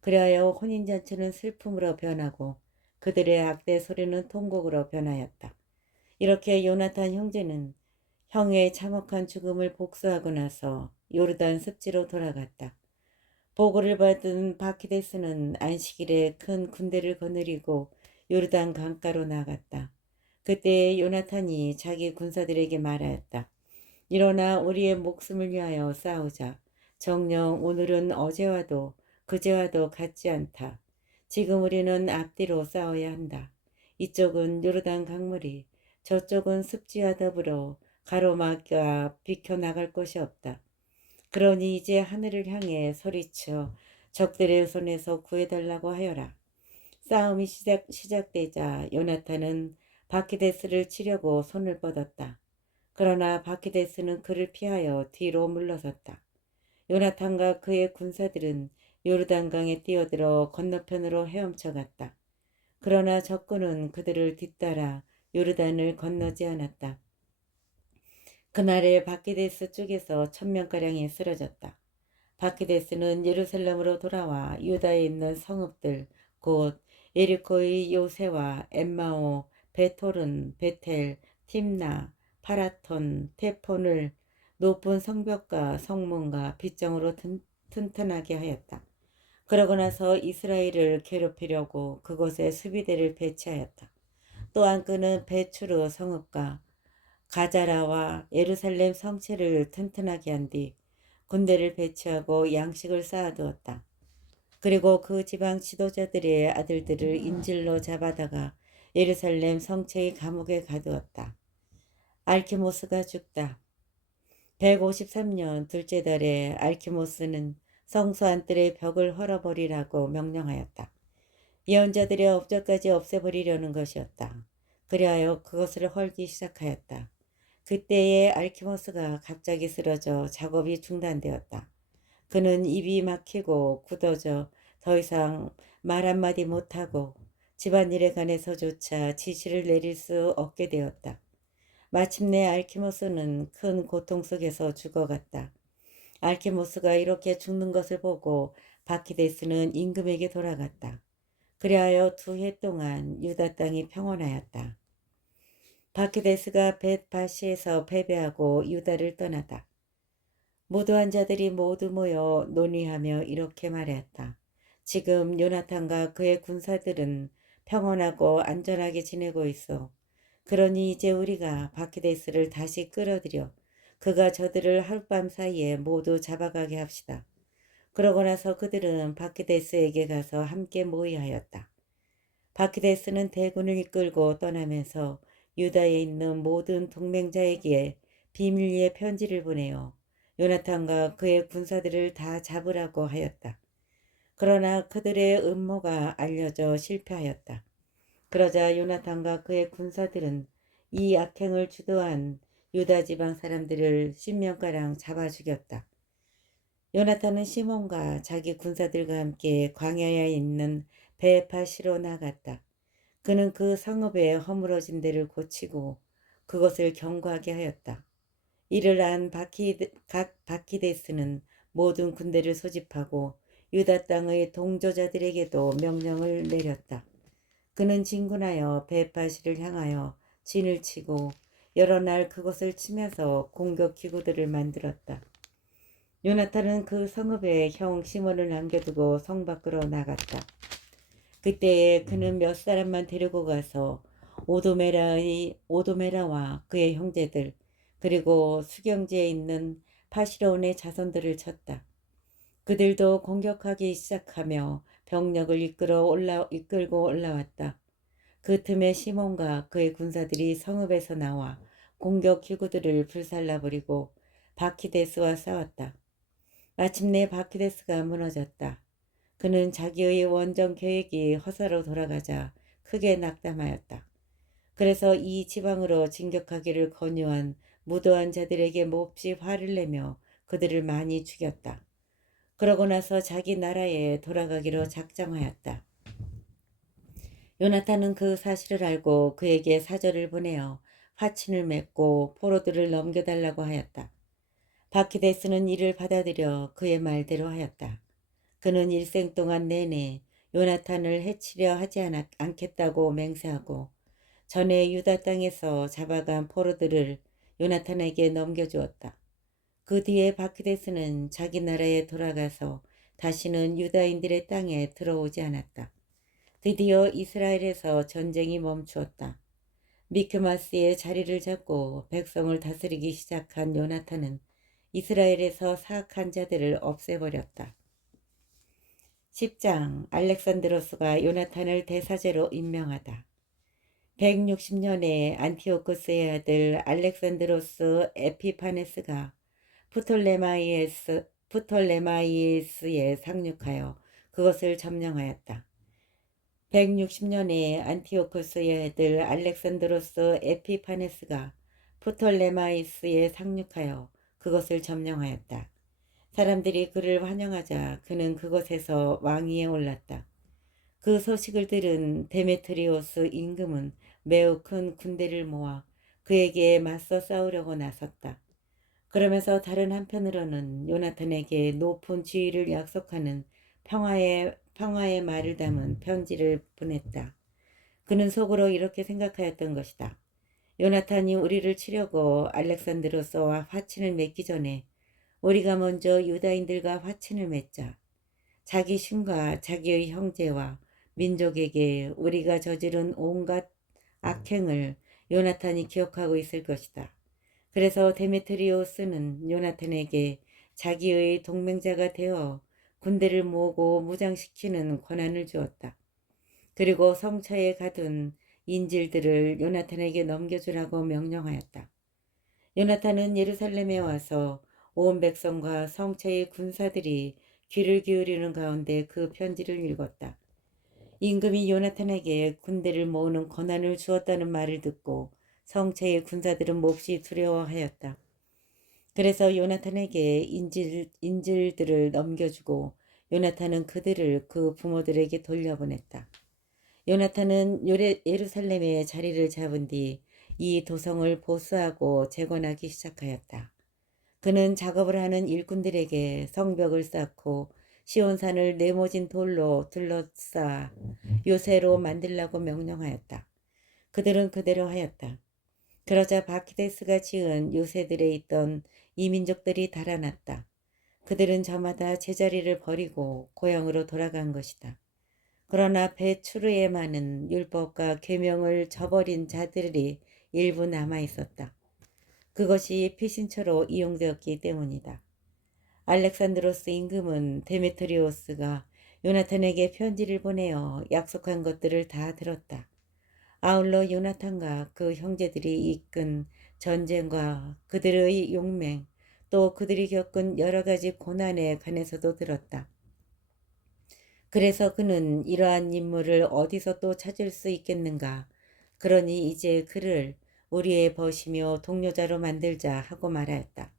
그리하여 혼인잔치는 슬픔으로 변하고 그들의 악대 소리는 통곡으로 변하였다. 이렇게 요나탄 형제는 형의 참혹한 죽음을 복수하고 나서 요르단 습지로 돌아갔다. 보고를 받은 바키데스는 안식일에 큰 군대를 거느리고 요르단 강가로 나갔다. 그때 요나탄이 자기 군사들에게 말하였다. 일어나 우리의 목숨을 위하여 싸우자. 정녕 오늘은 어제와도 그제와도 같지 않다. 지금 우리는 앞뒤로 싸워야 한다. 이쪽은 요르단 강물이, 저쪽은 습지와 더불어 가로막아 비켜나갈 곳이 없다. 그러니 이제 하늘을 향해 소리쳐 적들의 손에서 구해달라고 하여라. 싸움이 시작되자 요나탄은 바키데스를 치려고 손을 뻗었다. 그러나 바키데스는 그를 피하여 뒤로 물러섰다. 요나탄과 그의 군사들은 요르단강에 뛰어들어 건너편으로 헤엄쳐 갔다. 그러나 적군은 그들을 뒤따라 요르단을 건너지 않았다. 그날에 바키데스 쪽에서 1000명가량이 쓰러졌다. 바키데스는 예루살렘으로 돌아와 유다에 있는 성읍들 곧 예리코의 요새와 엠마오, 베토른, 베텔, 팀나, 파라톤, 테폰을 높은 성벽과 성문과 빗장으로 튼튼하게 하였다. 그러고 나서 이스라엘을 괴롭히려고 그곳에 수비대를 배치하였다. 또한 그는 베추르 성읍과 가자라와 예루살렘 성체를 튼튼하게 한 뒤 군대를 배치하고 양식을 쌓아두었다. 그리고 그 지방 지도자들의 아들들을 인질로 잡아다가 예루살렘 성체의 감옥에 가두었다. 알키모스가 죽다. 153년 둘째 달에 알키모스는 성소 안뜰의 벽을 헐어버리라고 명령하였다. 예언자들의 업적까지 없애버리려는 것이었다. 그리하여 그것을 헐기 시작하였다. 그때에 알키모스가 갑자기 쓰러져 작업이 중단되었다. 그는 입이 막히고 굳어져 더 이상 말 한마디 못하고 집안일에 관해서조차 지시를 내릴 수 없게 되었다. 마침내 알키모스는 큰 고통 속에서 죽어갔다. 알키모스가 이렇게 죽는 것을 보고 바키데스는 임금에게 돌아갔다. 그리하여 2해 동안 유다 땅이 평온하였다. 바키데스가 벳바시에서 패배하고 유다를 떠나다. 무도한 자들이 모두 모여 논의하며 이렇게 말했다. 지금 요나탄과 그의 군사들은 평온하고 안전하게 지내고 있어. 그러니 이제 우리가 바키데스를 다시 끌어들여 그가 저들을 하룻밤 사이에 모두 잡아가게 합시다. 그러고 나서 그들은 바키데스에게 가서 함께 모의하였다. 바키데스는 대군을 이끌고 떠나면서 유다에 있는 모든 동맹자에게 비밀리에 편지를 보내어 요나탄과 그의 군사들을 다 잡으라고 하였다. 그러나 그들의 음모가 알려져 실패하였다. 그러자 요나탄과 그의 군사들은 이 악행을 주도한 유다 지방 사람들을 10명가량 잡아 죽였다. 요나탄은 시몬과 자기 군사들과 함께 광야에 있는 베파시로 나갔다. 그는 그 성읍의 허물어진 데를 고치고 그것을 견고하게 하였다. 이를 안 바키데스는 모든 군대를 소집하고 유다 땅의 동조자들에게도 명령을 내렸다. 그는 진군하여 베파시를 향하여 진을 치고 여러 날 그것을 치면서 공격 기구들을 만들었다. 요나탄은 그 성읍에 형 시몬을 남겨두고 성 밖으로 나갔다. 그때에 그는 몇 사람만 데리고 가서 오도메라와 그의 형제들 그리고 수경지에 있는 파시로온의 자손들을 쳤다. 그들도 공격하기 시작하며 병력을 이끌고 올라왔다. 그 틈에 시몬과 그의 군사들이 성읍에서 나와 공격 기구들을 불살라버리고 바키데스와 싸웠다. 마침내 바키데스가 무너졌다. 그는 자기의 원정 계획이 허사로 돌아가자 크게 낙담하였다. 그래서 이 지방으로 진격하기를 권유한 무도한 자들에게 몹시 화를 내며 그들을 많이 죽였다. 그러고 나서 자기 나라에 돌아가기로 작정하였다. 요나탄은 그 사실을 알고 그에게 사절을 보내어 화친을 맺고 포로들을 넘겨달라고 하였다. 바키데스는 이를 받아들여 그의 말대로 하였다. 그는 일생 동안 내내 요나탄을 해치려 하지 않겠다고 맹세하고 전에 유다 땅에서 잡아간 포로들을 요나탄에게 넘겨주었다. 그 뒤에 바키데스는 자기 나라에 돌아가서 다시는 유다인들의 땅에 들어오지 않았다. 드디어 이스라엘에서 전쟁이 멈추었다. 미크마스의 자리를 잡고 백성을 다스리기 시작한 요나탄은 이스라엘에서 사악한 자들을 없애버렸다. 10장 알렉산드로스가 요나탄을 대사제로 임명하다. 160년에 안티오코스의 아들 알렉산드로스 에피파네스가 프톨레마이에스에 상륙하여 그것을 점령하였다. 160년에 안티오코스의 아들 알렉산드로스 에피파네스가 프톨레마이스에 상륙하여 그것을 점령하였다. 사람들이 그를 환영하자 그는 그곳에서 왕위에 올랐다. 그 소식을 들은 데메트리오스 임금은 매우 큰 군대를 모아 그에게 맞서 싸우려고 나섰다. 그러면서 다른 한편으로는 요나탄에게 높은 지위를 약속하는 평화의 말을 담은 편지를 보냈다. 그는 속으로 이렇게 생각하였던 것이다. 요나탄이 우리를 치려고 알렉산드로스와 화친을 맺기 전에 우리가 먼저 유다인들과 화친을 맺자. 자기 신과 자기의 형제와 민족에게 우리가 저지른 온갖 악행을 요나탄이 기억하고 있을 것이다. 그래서 데메트리오스는 요나탄에게 자기의 동맹자가 되어 군대를 모으고 무장시키는 권한을 주었다. 그리고 성차에 가둔 인질들을 요나탄에게 넘겨주라고 명령하였다. 요나탄은 예루살렘에 와서 온 백성과 성차의 군사들이 귀를 기울이는 가운데 그 편지를 읽었다. 임금이 요나탄에게 군대를 모으는 권한을 주었다는 말을 듣고 성체의 군사들은 몹시 두려워하였다. 그래서 요나탄에게 인질들을 넘겨주고 요나탄은 그들을 그 부모들에게 돌려보냈다. 요나탄은 예루살렘에 자리를 잡은 뒤 이 도성을 보수하고 재건하기 시작하였다. 그는 작업을 하는 일꾼들에게 성벽을 쌓고 시온산을 네모진 돌로 둘러싸 요새로 만들라고 명령하였다. 그들은 그대로 하였다. 그러자 바키데스가 지은 요새들에 있던 이민족들이 달아났다. 그들은 저마다 제자리를 버리고 고향으로 돌아간 것이다. 그러나 베추르에 많은 율법과 계명을 저버린 자들이 일부 남아 있었다. 그것이 피신처로 이용되었기 때문이다. 알렉산드로스 임금은 데메트리오스가 요나탄에게 편지를 보내어 약속한 것들을 다 들었다. 아울러 요나탄과 그 형제들이 이끈 전쟁과 그들의 용맹, 또 그들이 겪은 여러 가지 고난에 관해서도 들었다. 그래서 그는 이러한 인물을 어디서 또 찾을 수 있겠는가. 그러니 이제 그를 우리의 벗이며 동료자로 만들자 하고 말하였다.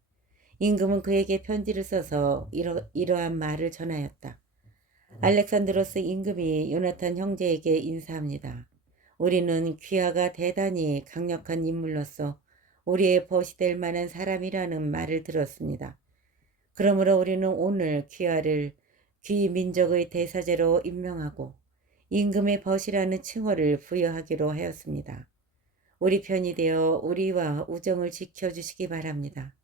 임금은 그에게 편지를 써서 이러한 말을 전하였다. 알렉산드로스 임금이 요나탄 형제에게 인사합니다. 우리는 귀하가 대단히 강력한 인물로서 우리의 벗이 될 만한 사람이라는 말을 들었습니다. 그러므로 우리는 오늘 귀하를 귀 민족의 대사제로 임명하고 임금의 벗이라는 칭호를 부여하기로 하였습니다. 우리 편이 되어 우리와 우정을 지켜주시기 바랍니다.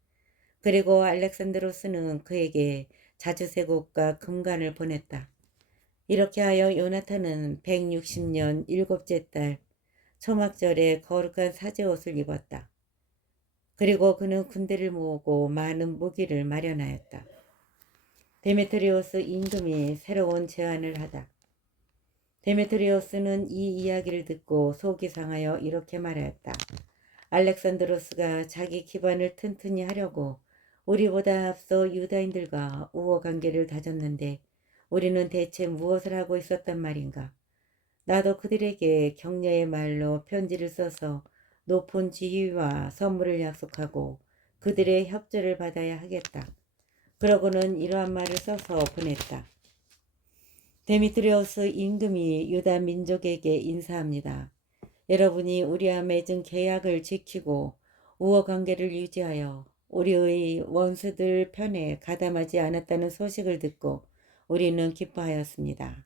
그리고 알렉산드로스는 그에게 자주세곡과 금관을 보냈다. 이렇게 하여 요나탄은 160년 일곱째 달 초막절에 거룩한 사제옷을 입었다. 그리고 그는 군대를 모으고 많은 무기를 마련하였다. 데메트리오스 임금이 새로운 제안을 하다. 데메트리오스는 이 이야기를 듣고 속이 상하여 이렇게 말하였다. 알렉산드로스가 자기 기반을 튼튼히 하려고 우리보다 앞서 유다인들과 우호 관계를 다졌는데 우리는 대체 무엇을 하고 있었단 말인가? 나도 그들에게 격려의 말로 편지를 써서 높은 지위와 선물을 약속하고 그들의 협조를 받아야 하겠다. 그러고는 이러한 말을 써서 보냈다. 데미트리오스 임금이 유다 민족에게 인사합니다. 여러분이 우리와 맺은 계약을 지키고 우호 관계를 유지하여 우리의 원수들 편에 가담하지 않았다는 소식을 듣고 우리는 기뻐하였습니다.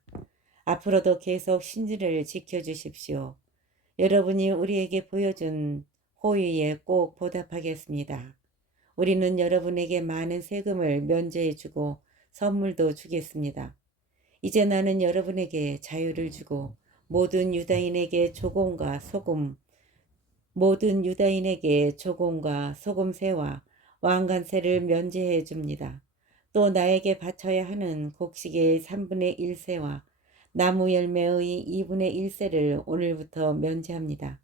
앞으로도 계속 신지를 지켜주십시오. 여러분이 우리에게 보여준 호의에 꼭 보답하겠습니다. 우리는 여러분에게 많은 세금을 면제해주고 선물도 주겠습니다. 이제 나는 여러분에게 자유를 주고 모든 유다인에게 조공과 소금, 모든 유다인에게 조공과 소금세와 왕관세를 면제해 줍니다. 또 나에게 바쳐야 하는 곡식의 3분의 1세와 나무 열매의 2분의 1세를 오늘부터 면제합니다.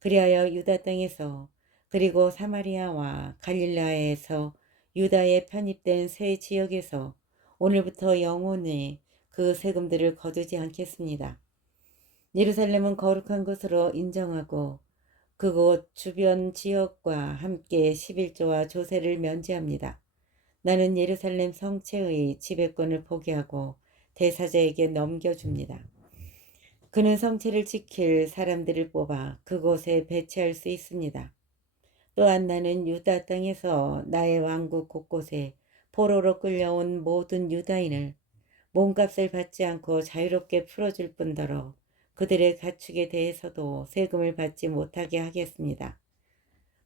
그리하여 유다 땅에서 그리고 사마리아와 갈릴라에서 유다에 편입된 새 지역에서 오늘부터 영원히 그 세금들을 거두지 않겠습니다. 예루살렘은 거룩한 것으로 인정하고 그곳 주변 지역과 함께 11조와 조세를 면제합니다. 나는 예루살렘 성체의 지배권을 포기하고 대사자에게 넘겨줍니다. 그는 성체를 지킬 사람들을 뽑아 그곳에 배치할 수 있습니다. 또한 나는 유다 땅에서 나의 왕국 곳곳에 포로로 끌려온 모든 유다인을 몸값을 받지 않고 자유롭게 풀어줄 뿐더러 그들의 가축에 대해서도 세금을 받지 못하게 하겠습니다.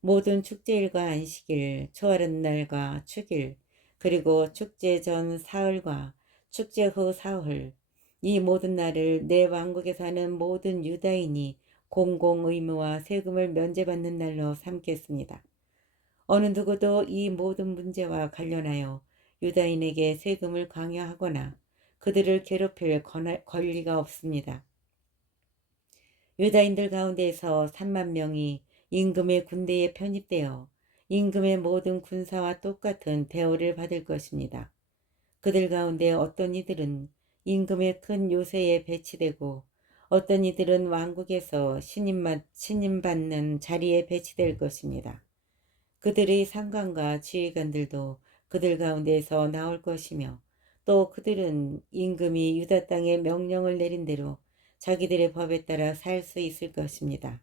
모든 축제일과 안식일, 초하룻 날과 축일, 그리고 축제 전 사흘과 축제 후 사흘, 이 모든 날을 내 왕국에 사는 모든 유다인이 공공 의무와 세금을 면제받는 날로 삼겠습니다. 어느 누구도 이 모든 문제와 관련하여 유다인에게 세금을 강요하거나 그들을 괴롭힐 권리가 없습니다. 유다인들 가운데에서 3만 명이 임금의 군대에 편입되어 임금의 모든 군사와 똑같은 대우를 받을 것입니다. 그들 가운데 어떤 이들은 임금의 큰 요새에 배치되고 어떤 이들은 왕국에서 신임받는 자리에 배치될 것입니다. 그들의 상관과 지휘관들도 그들 가운데에서 나올 것이며 또 그들은 임금이 유다 땅에 명령을 내린 대로 자기들의 법에 따라 살 수 있을 것입니다.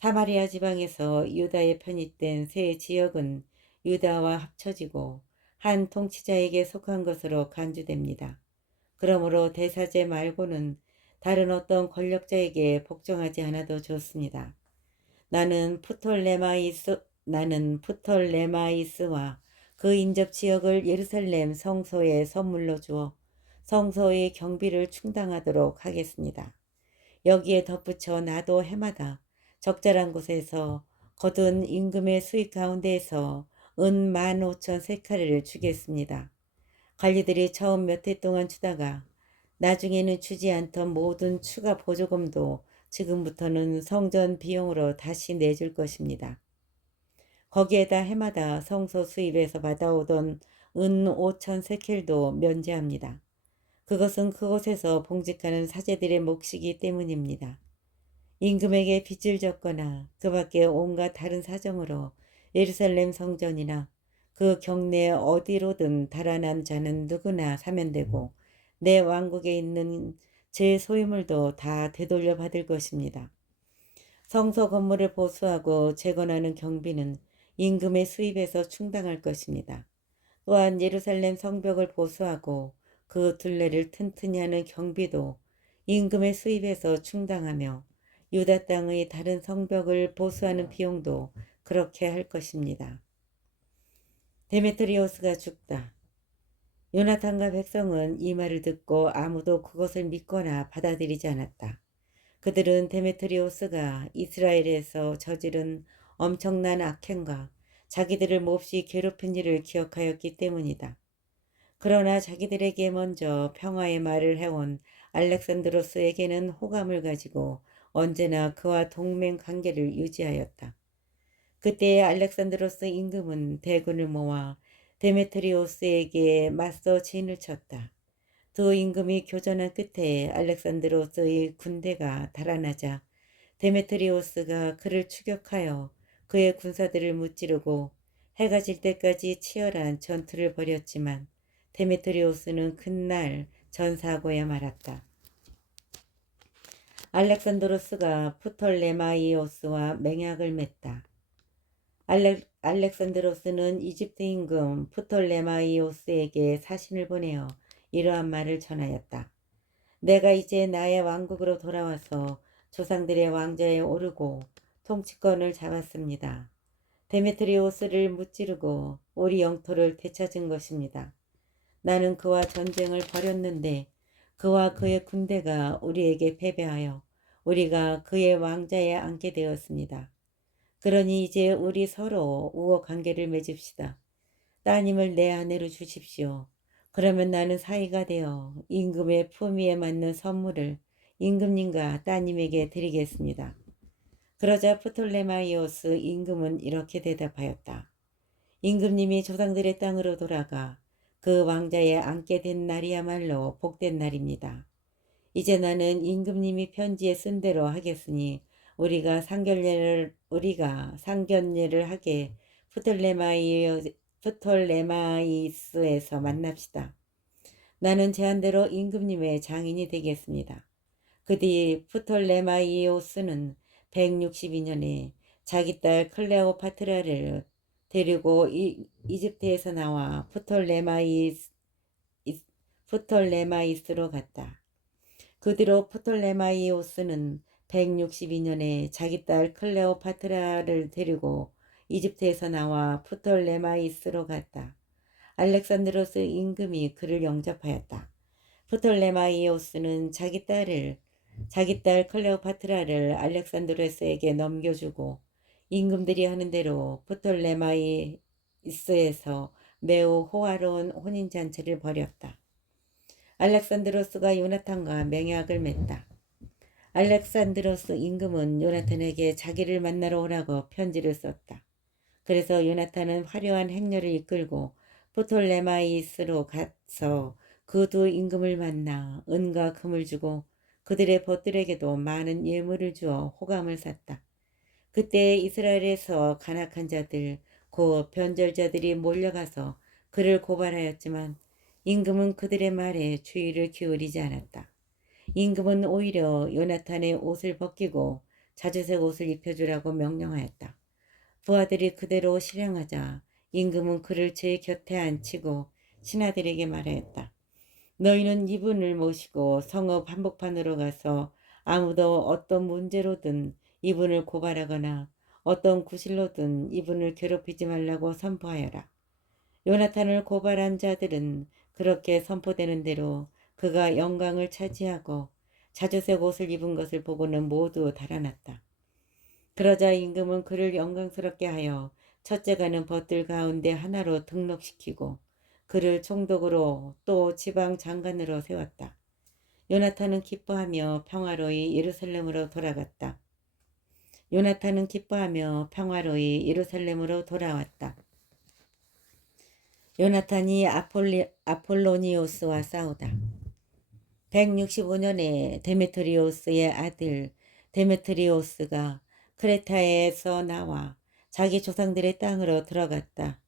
사마리아 지방에서 유다에 편입된 세 지역은 유다와 합쳐지고 한 통치자에게 속한 것으로 간주됩니다. 그러므로 대사제 말고는 다른 어떤 권력자에게 복종하지 않아도 좋습니다. 나는 프톨레마이스와 그 인접 지역을 예루살렘 성소에 선물로 주어 성소의 경비를 충당하도록 하겠습니다. 여기에 덧붙여 나도 해마다 적절한 곳에서 거둔 임금의 수익 가운데에서 은 15,000세카리를 주겠습니다. 관리들이 처음 몇 해 동안 주다가 나중에는 주지 않던 모든 추가 보조금도 지금부터는 성전 비용으로 다시 내줄 것입니다. 거기에다 해마다 성소 수입에서 받아오던 은 5,000세켈도 면제합니다. 그것은 그곳에서 봉직하는 사제들의 몫이기 때문입니다. 임금에게 빚을 졌거나 그 밖에 온갖 다른 사정으로 예루살렘 성전이나 그 경내 어디로든 달아난 자는 누구나 사면 되고 내 왕국에 있는 제 소유물도 다 되돌려 받을 것입니다. 성소 건물을 보수하고 재건하는 경비는 임금의 수입에서 충당할 것입니다. 또한 예루살렘 성벽을 보수하고 그 둘레를 튼튼히 하는 경비도 임금의 수입에서 충당하며 유다 땅의 다른 성벽을 보수하는 비용도 그렇게 할 것입니다. 데메트리오스가 죽다. 요나탄과 백성은 이 말을 듣고 아무도 그것을 믿거나 받아들이지 않았다. 그들은 데메트리오스가 이스라엘에서 저지른 엄청난 악행과 자기들을 몹시 괴롭힌 일을 기억하였기 때문이다. 그러나 자기들에게 먼저 평화의 말을 해온 알렉산드로스에게는 호감을 가지고 언제나 그와 동맹 관계를 유지하였다. 그때 알렉산드로스 임금은 대군을 모아 데메트리오스에게 맞서 진을 쳤다. 두 임금이 교전한 끝에 알렉산드로스의 군대가 달아나자 데메트리오스가 그를 추격하여 그의 군사들을 무찌르고 해가 질 때까지 치열한 전투를 벌였지만 데메트리오스는 그날 전사하고야 말았다. 알렉산드로스가 프톨레마이오스와 맹약을 맺다. 알렉산드로스는 이집트 임금 프톨레마이오스에게 사신을 보내어 이러한 말을 전하였다. 내가 이제 나의 왕국으로 돌아와서 조상들의 왕좌에 오르고 통치권을 잡았습니다. 데메트리오스를 무찌르고 우리 영토를 되찾은 것입니다. 나는 그와 전쟁을 벌였는데 그와 그의 군대가 우리에게 패배하여 우리가 그의 왕좌에 앉게 되었습니다. 그러니 이제 우리 서로 우호 관계를 맺읍시다. 따님을 내 아내로 주십시오. 그러면 나는 사이가 되어 임금의 품위에 맞는 선물을 임금님과 따님에게 드리겠습니다. 그러자 프톨레마이오스 임금은 이렇게 대답하였다. 임금님이 조상들의 땅으로 돌아가 그 왕자에 앉게 된 날이야말로 복된 날입니다. 이제 나는 임금님이 편지에 쓴 대로 하겠으니 우리가 상견례를 하게 프톨레마이스에서 만납시다. 나는 제안대로 임금님의 장인이 되겠습니다. 그 뒤 프톨레마이오스는 162년에 자기 딸 클레오파트라를 데리고 이집트에서 나와 프톨레마이스로 갔다. 그 뒤로 프톨레마이오스는 162년에 자기 딸 클레오파트라를 데리고 이집트에서 나와 프톨레마이스로 갔다. 알렉산드로스 임금이 그를 영접하였다. 프톨레마이오스는 자기 딸 클레오파트라를 알렉산드로스에게 넘겨주고 임금들이 하는 대로 프톨레마이스에서 매우 호화로운 혼인잔치를 벌였다. 알렉산드로스가 요나탄과 맹약을 맺다. 알렉산드로스 임금은 요나탄에게 자기를 만나러 오라고 편지를 썼다. 그래서 요나탄은 화려한 행렬을 이끌고 프톨레마이스로 가서 그 두 임금을 만나 은과 금을 주고 그들의 벗들에게도 많은 예물을 주어 호감을 샀다. 그때 이스라엘에서 간악한 자들 곧 변절자들이 몰려가서 그를 고발하였지만 임금은 그들의 말에 주의를 기울이지 않았다. 임금은 오히려 요나탄의 옷을 벗기고 자주색 옷을 입혀주라고 명령하였다. 부하들이 그대로 실행하자 임금은 그를 제 곁에 앉히고 신하들에게 말하였다. 너희는 이분을 모시고 성읍 한복판으로 가서 아무도 어떤 문제로든 이분을 고발하거나 어떤 구실로든 이분을 괴롭히지 말라고 선포하여라. 요나탄을 고발한 자들은 그렇게 선포되는 대로 그가 영광을 차지하고 자주색 옷을 입은 것을 보고는 모두 달아났다. 그러자 임금은 그를 영광스럽게 하여 첫째가는 벗들 가운데 하나로 등록시키고 그를 총독으로 또 지방 장관으로 세웠다. 요나탄은 기뻐하며 평화로이 예루살렘으로 돌아갔다. 요나탄은 기뻐하며 평화로이 예루살렘으로 돌아왔다. 요나탄이 아폴로니오스와 싸우다. 165년에 데메트리오스의 아들 데메트리오스가 크레타에서 나와 자기 조상들의 땅으로 들어갔다.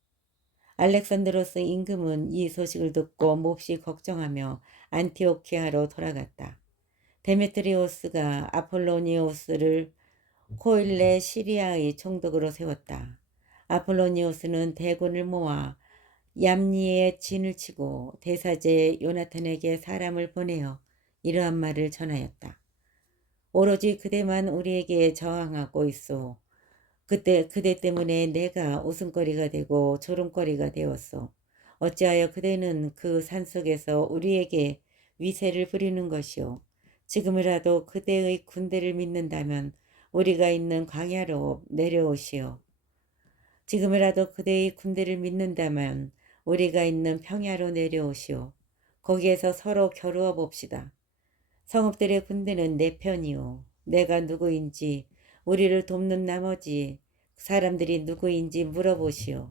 알렉산드로스 임금은 이 소식을 듣고 몹시 걱정하며 안티오키아로 돌아갔다. 데메트리오스가 아폴로니오스를 코일레 시리아의 총독으로 세웠다. 아폴로니오스는 대군을 모아 얌니에 진을 치고 대사제 요나탄에게 사람을 보내어 이러한 말을 전하였다. 오로지 그대만 우리에게 저항하고 있소. 그대 때문에 내가 웃음거리가 되고 조롱거리가 되었소. 어찌하여 그대는 그 산속에서 우리에게 위세를 부리는 것이오. 지금이라도 그대의 군대를 믿는다면 우리가 있는 광야로 내려오시오. 지금이라도 그대의 군대를 믿는다면 우리가 있는 평야로 내려오시오. 거기에서 서로 겨루어 봅시다. 성읍들의 군대는 내 편이오. 내가 누구인지 우리를 돕는 나머지 사람들이 누구인지 물어보시오.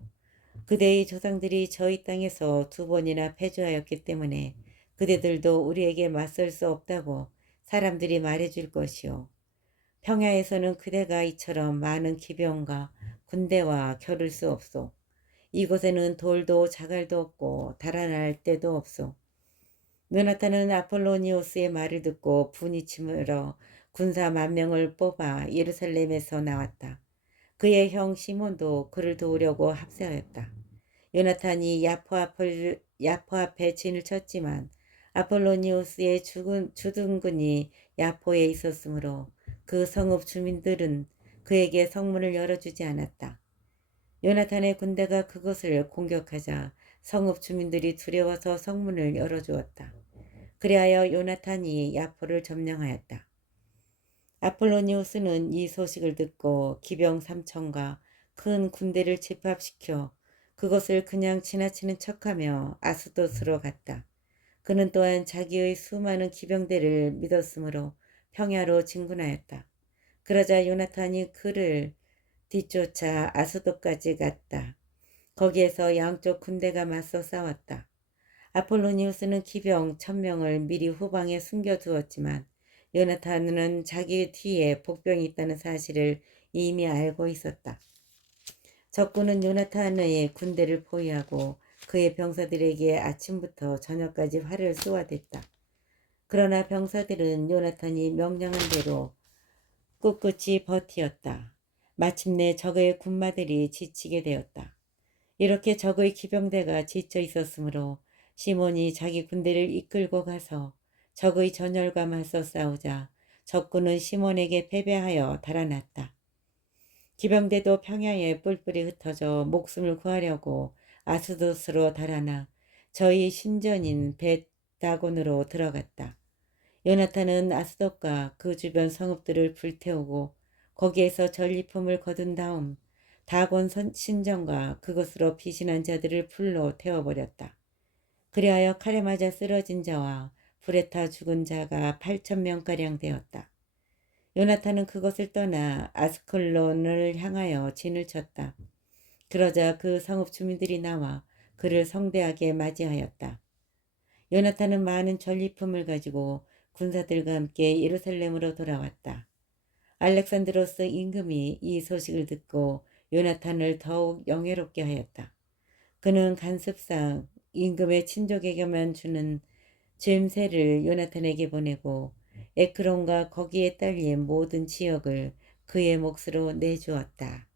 그대의 조상들이 저희 땅에서 2번이나 패주하였기 때문에 그대들도 우리에게 맞설 수 없다고 사람들이 말해줄 것이오. 평야에서는 그대가 이처럼 많은 기병과 군대와 겨룰 수 없소. 이곳에는 돌도 자갈도 없고 달아날 데도 없소. 요나탄은 아폴로니오스의 말을 듣고 분이 치밀어 군사 10,000명을 뽑아 예루살렘에서 나왔다. 그의 형 시몬도 그를 도우려고 합세하였다. 요나탄이 야포 앞에 진을 쳤지만 아폴로니오스의 주둔군이 야포에 있었으므로 그 성읍 주민들은 그에게 성문을 열어주지 않았다. 요나탄의 군대가 그것을 공격하자 성읍 주민들이 두려워서 성문을 열어주었다. 그리하여 요나탄이 야포를 점령하였다. 아폴로니우스는 이 소식을 듣고 기병 3천과 큰 군대를 집합시켜 그것을 그냥 지나치는 척하며 아스도스로 갔다. 그는 또한 자기의 수많은 기병대를 믿었으므로 평야로 진군하였다. 그러자 요나탄이 그를 뒤쫓아 아스돗까지 갔다. 거기에서 양쪽 군대가 맞서 싸웠다. 아폴로니우스는 기병 1000명을 미리 후방에 숨겨두었지만 요나탄은 자기 뒤에 복병이 있다는 사실을 이미 알고 있었다. 적군은 요나탄의 군대를 포위하고 그의 병사들에게 아침부터 저녁까지 활을 쏘아댔다. 그러나 병사들은 요나탄이 명령한 대로 꿋꿋이 버티었다. 마침내 적의 군마들이 지치게 되었다. 이렇게 적의 기병대가 지쳐 있었으므로 시몬이 자기 군대를 이끌고 가서 적의 전열과 맞서 싸우자 적군은 시몬에게 패배하여 달아났다. 기병대도 평야에 뿔뿔이 흩어져 목숨을 구하려고 아스도스로 달아나 저희 신전인 벳다곤으로 들어갔다. 요나탄은 아스돗과 그 주변 성읍들을 불태우고 거기에서 전리품을 거둔 다음 다곤 신전과 그것으로 피신한 자들을 불로 태워버렸다. 그리하여 칼에 맞아 쓰러진 자와 불에 타 죽은 자가 8,000명가량 되었다. 요나탄은 그것을 떠나 아스클론을 향하여 진을 쳤다. 그러자 그 성읍 주민들이 나와 그를 성대하게 맞이하였다. 요나탄은 많은 전리품을 가지고 군사들과 함께 예루살렘으로 돌아왔다. 알렉산드로스 임금이 이 소식을 듣고 요나탄을 더욱 영예롭게 하였다. 그는 간습상 임금의 친족에게만 주는 젬세를 요나탄에게 보내고 에크론과 거기에 딸린 모든 지역을 그의 몫으로 내주었다.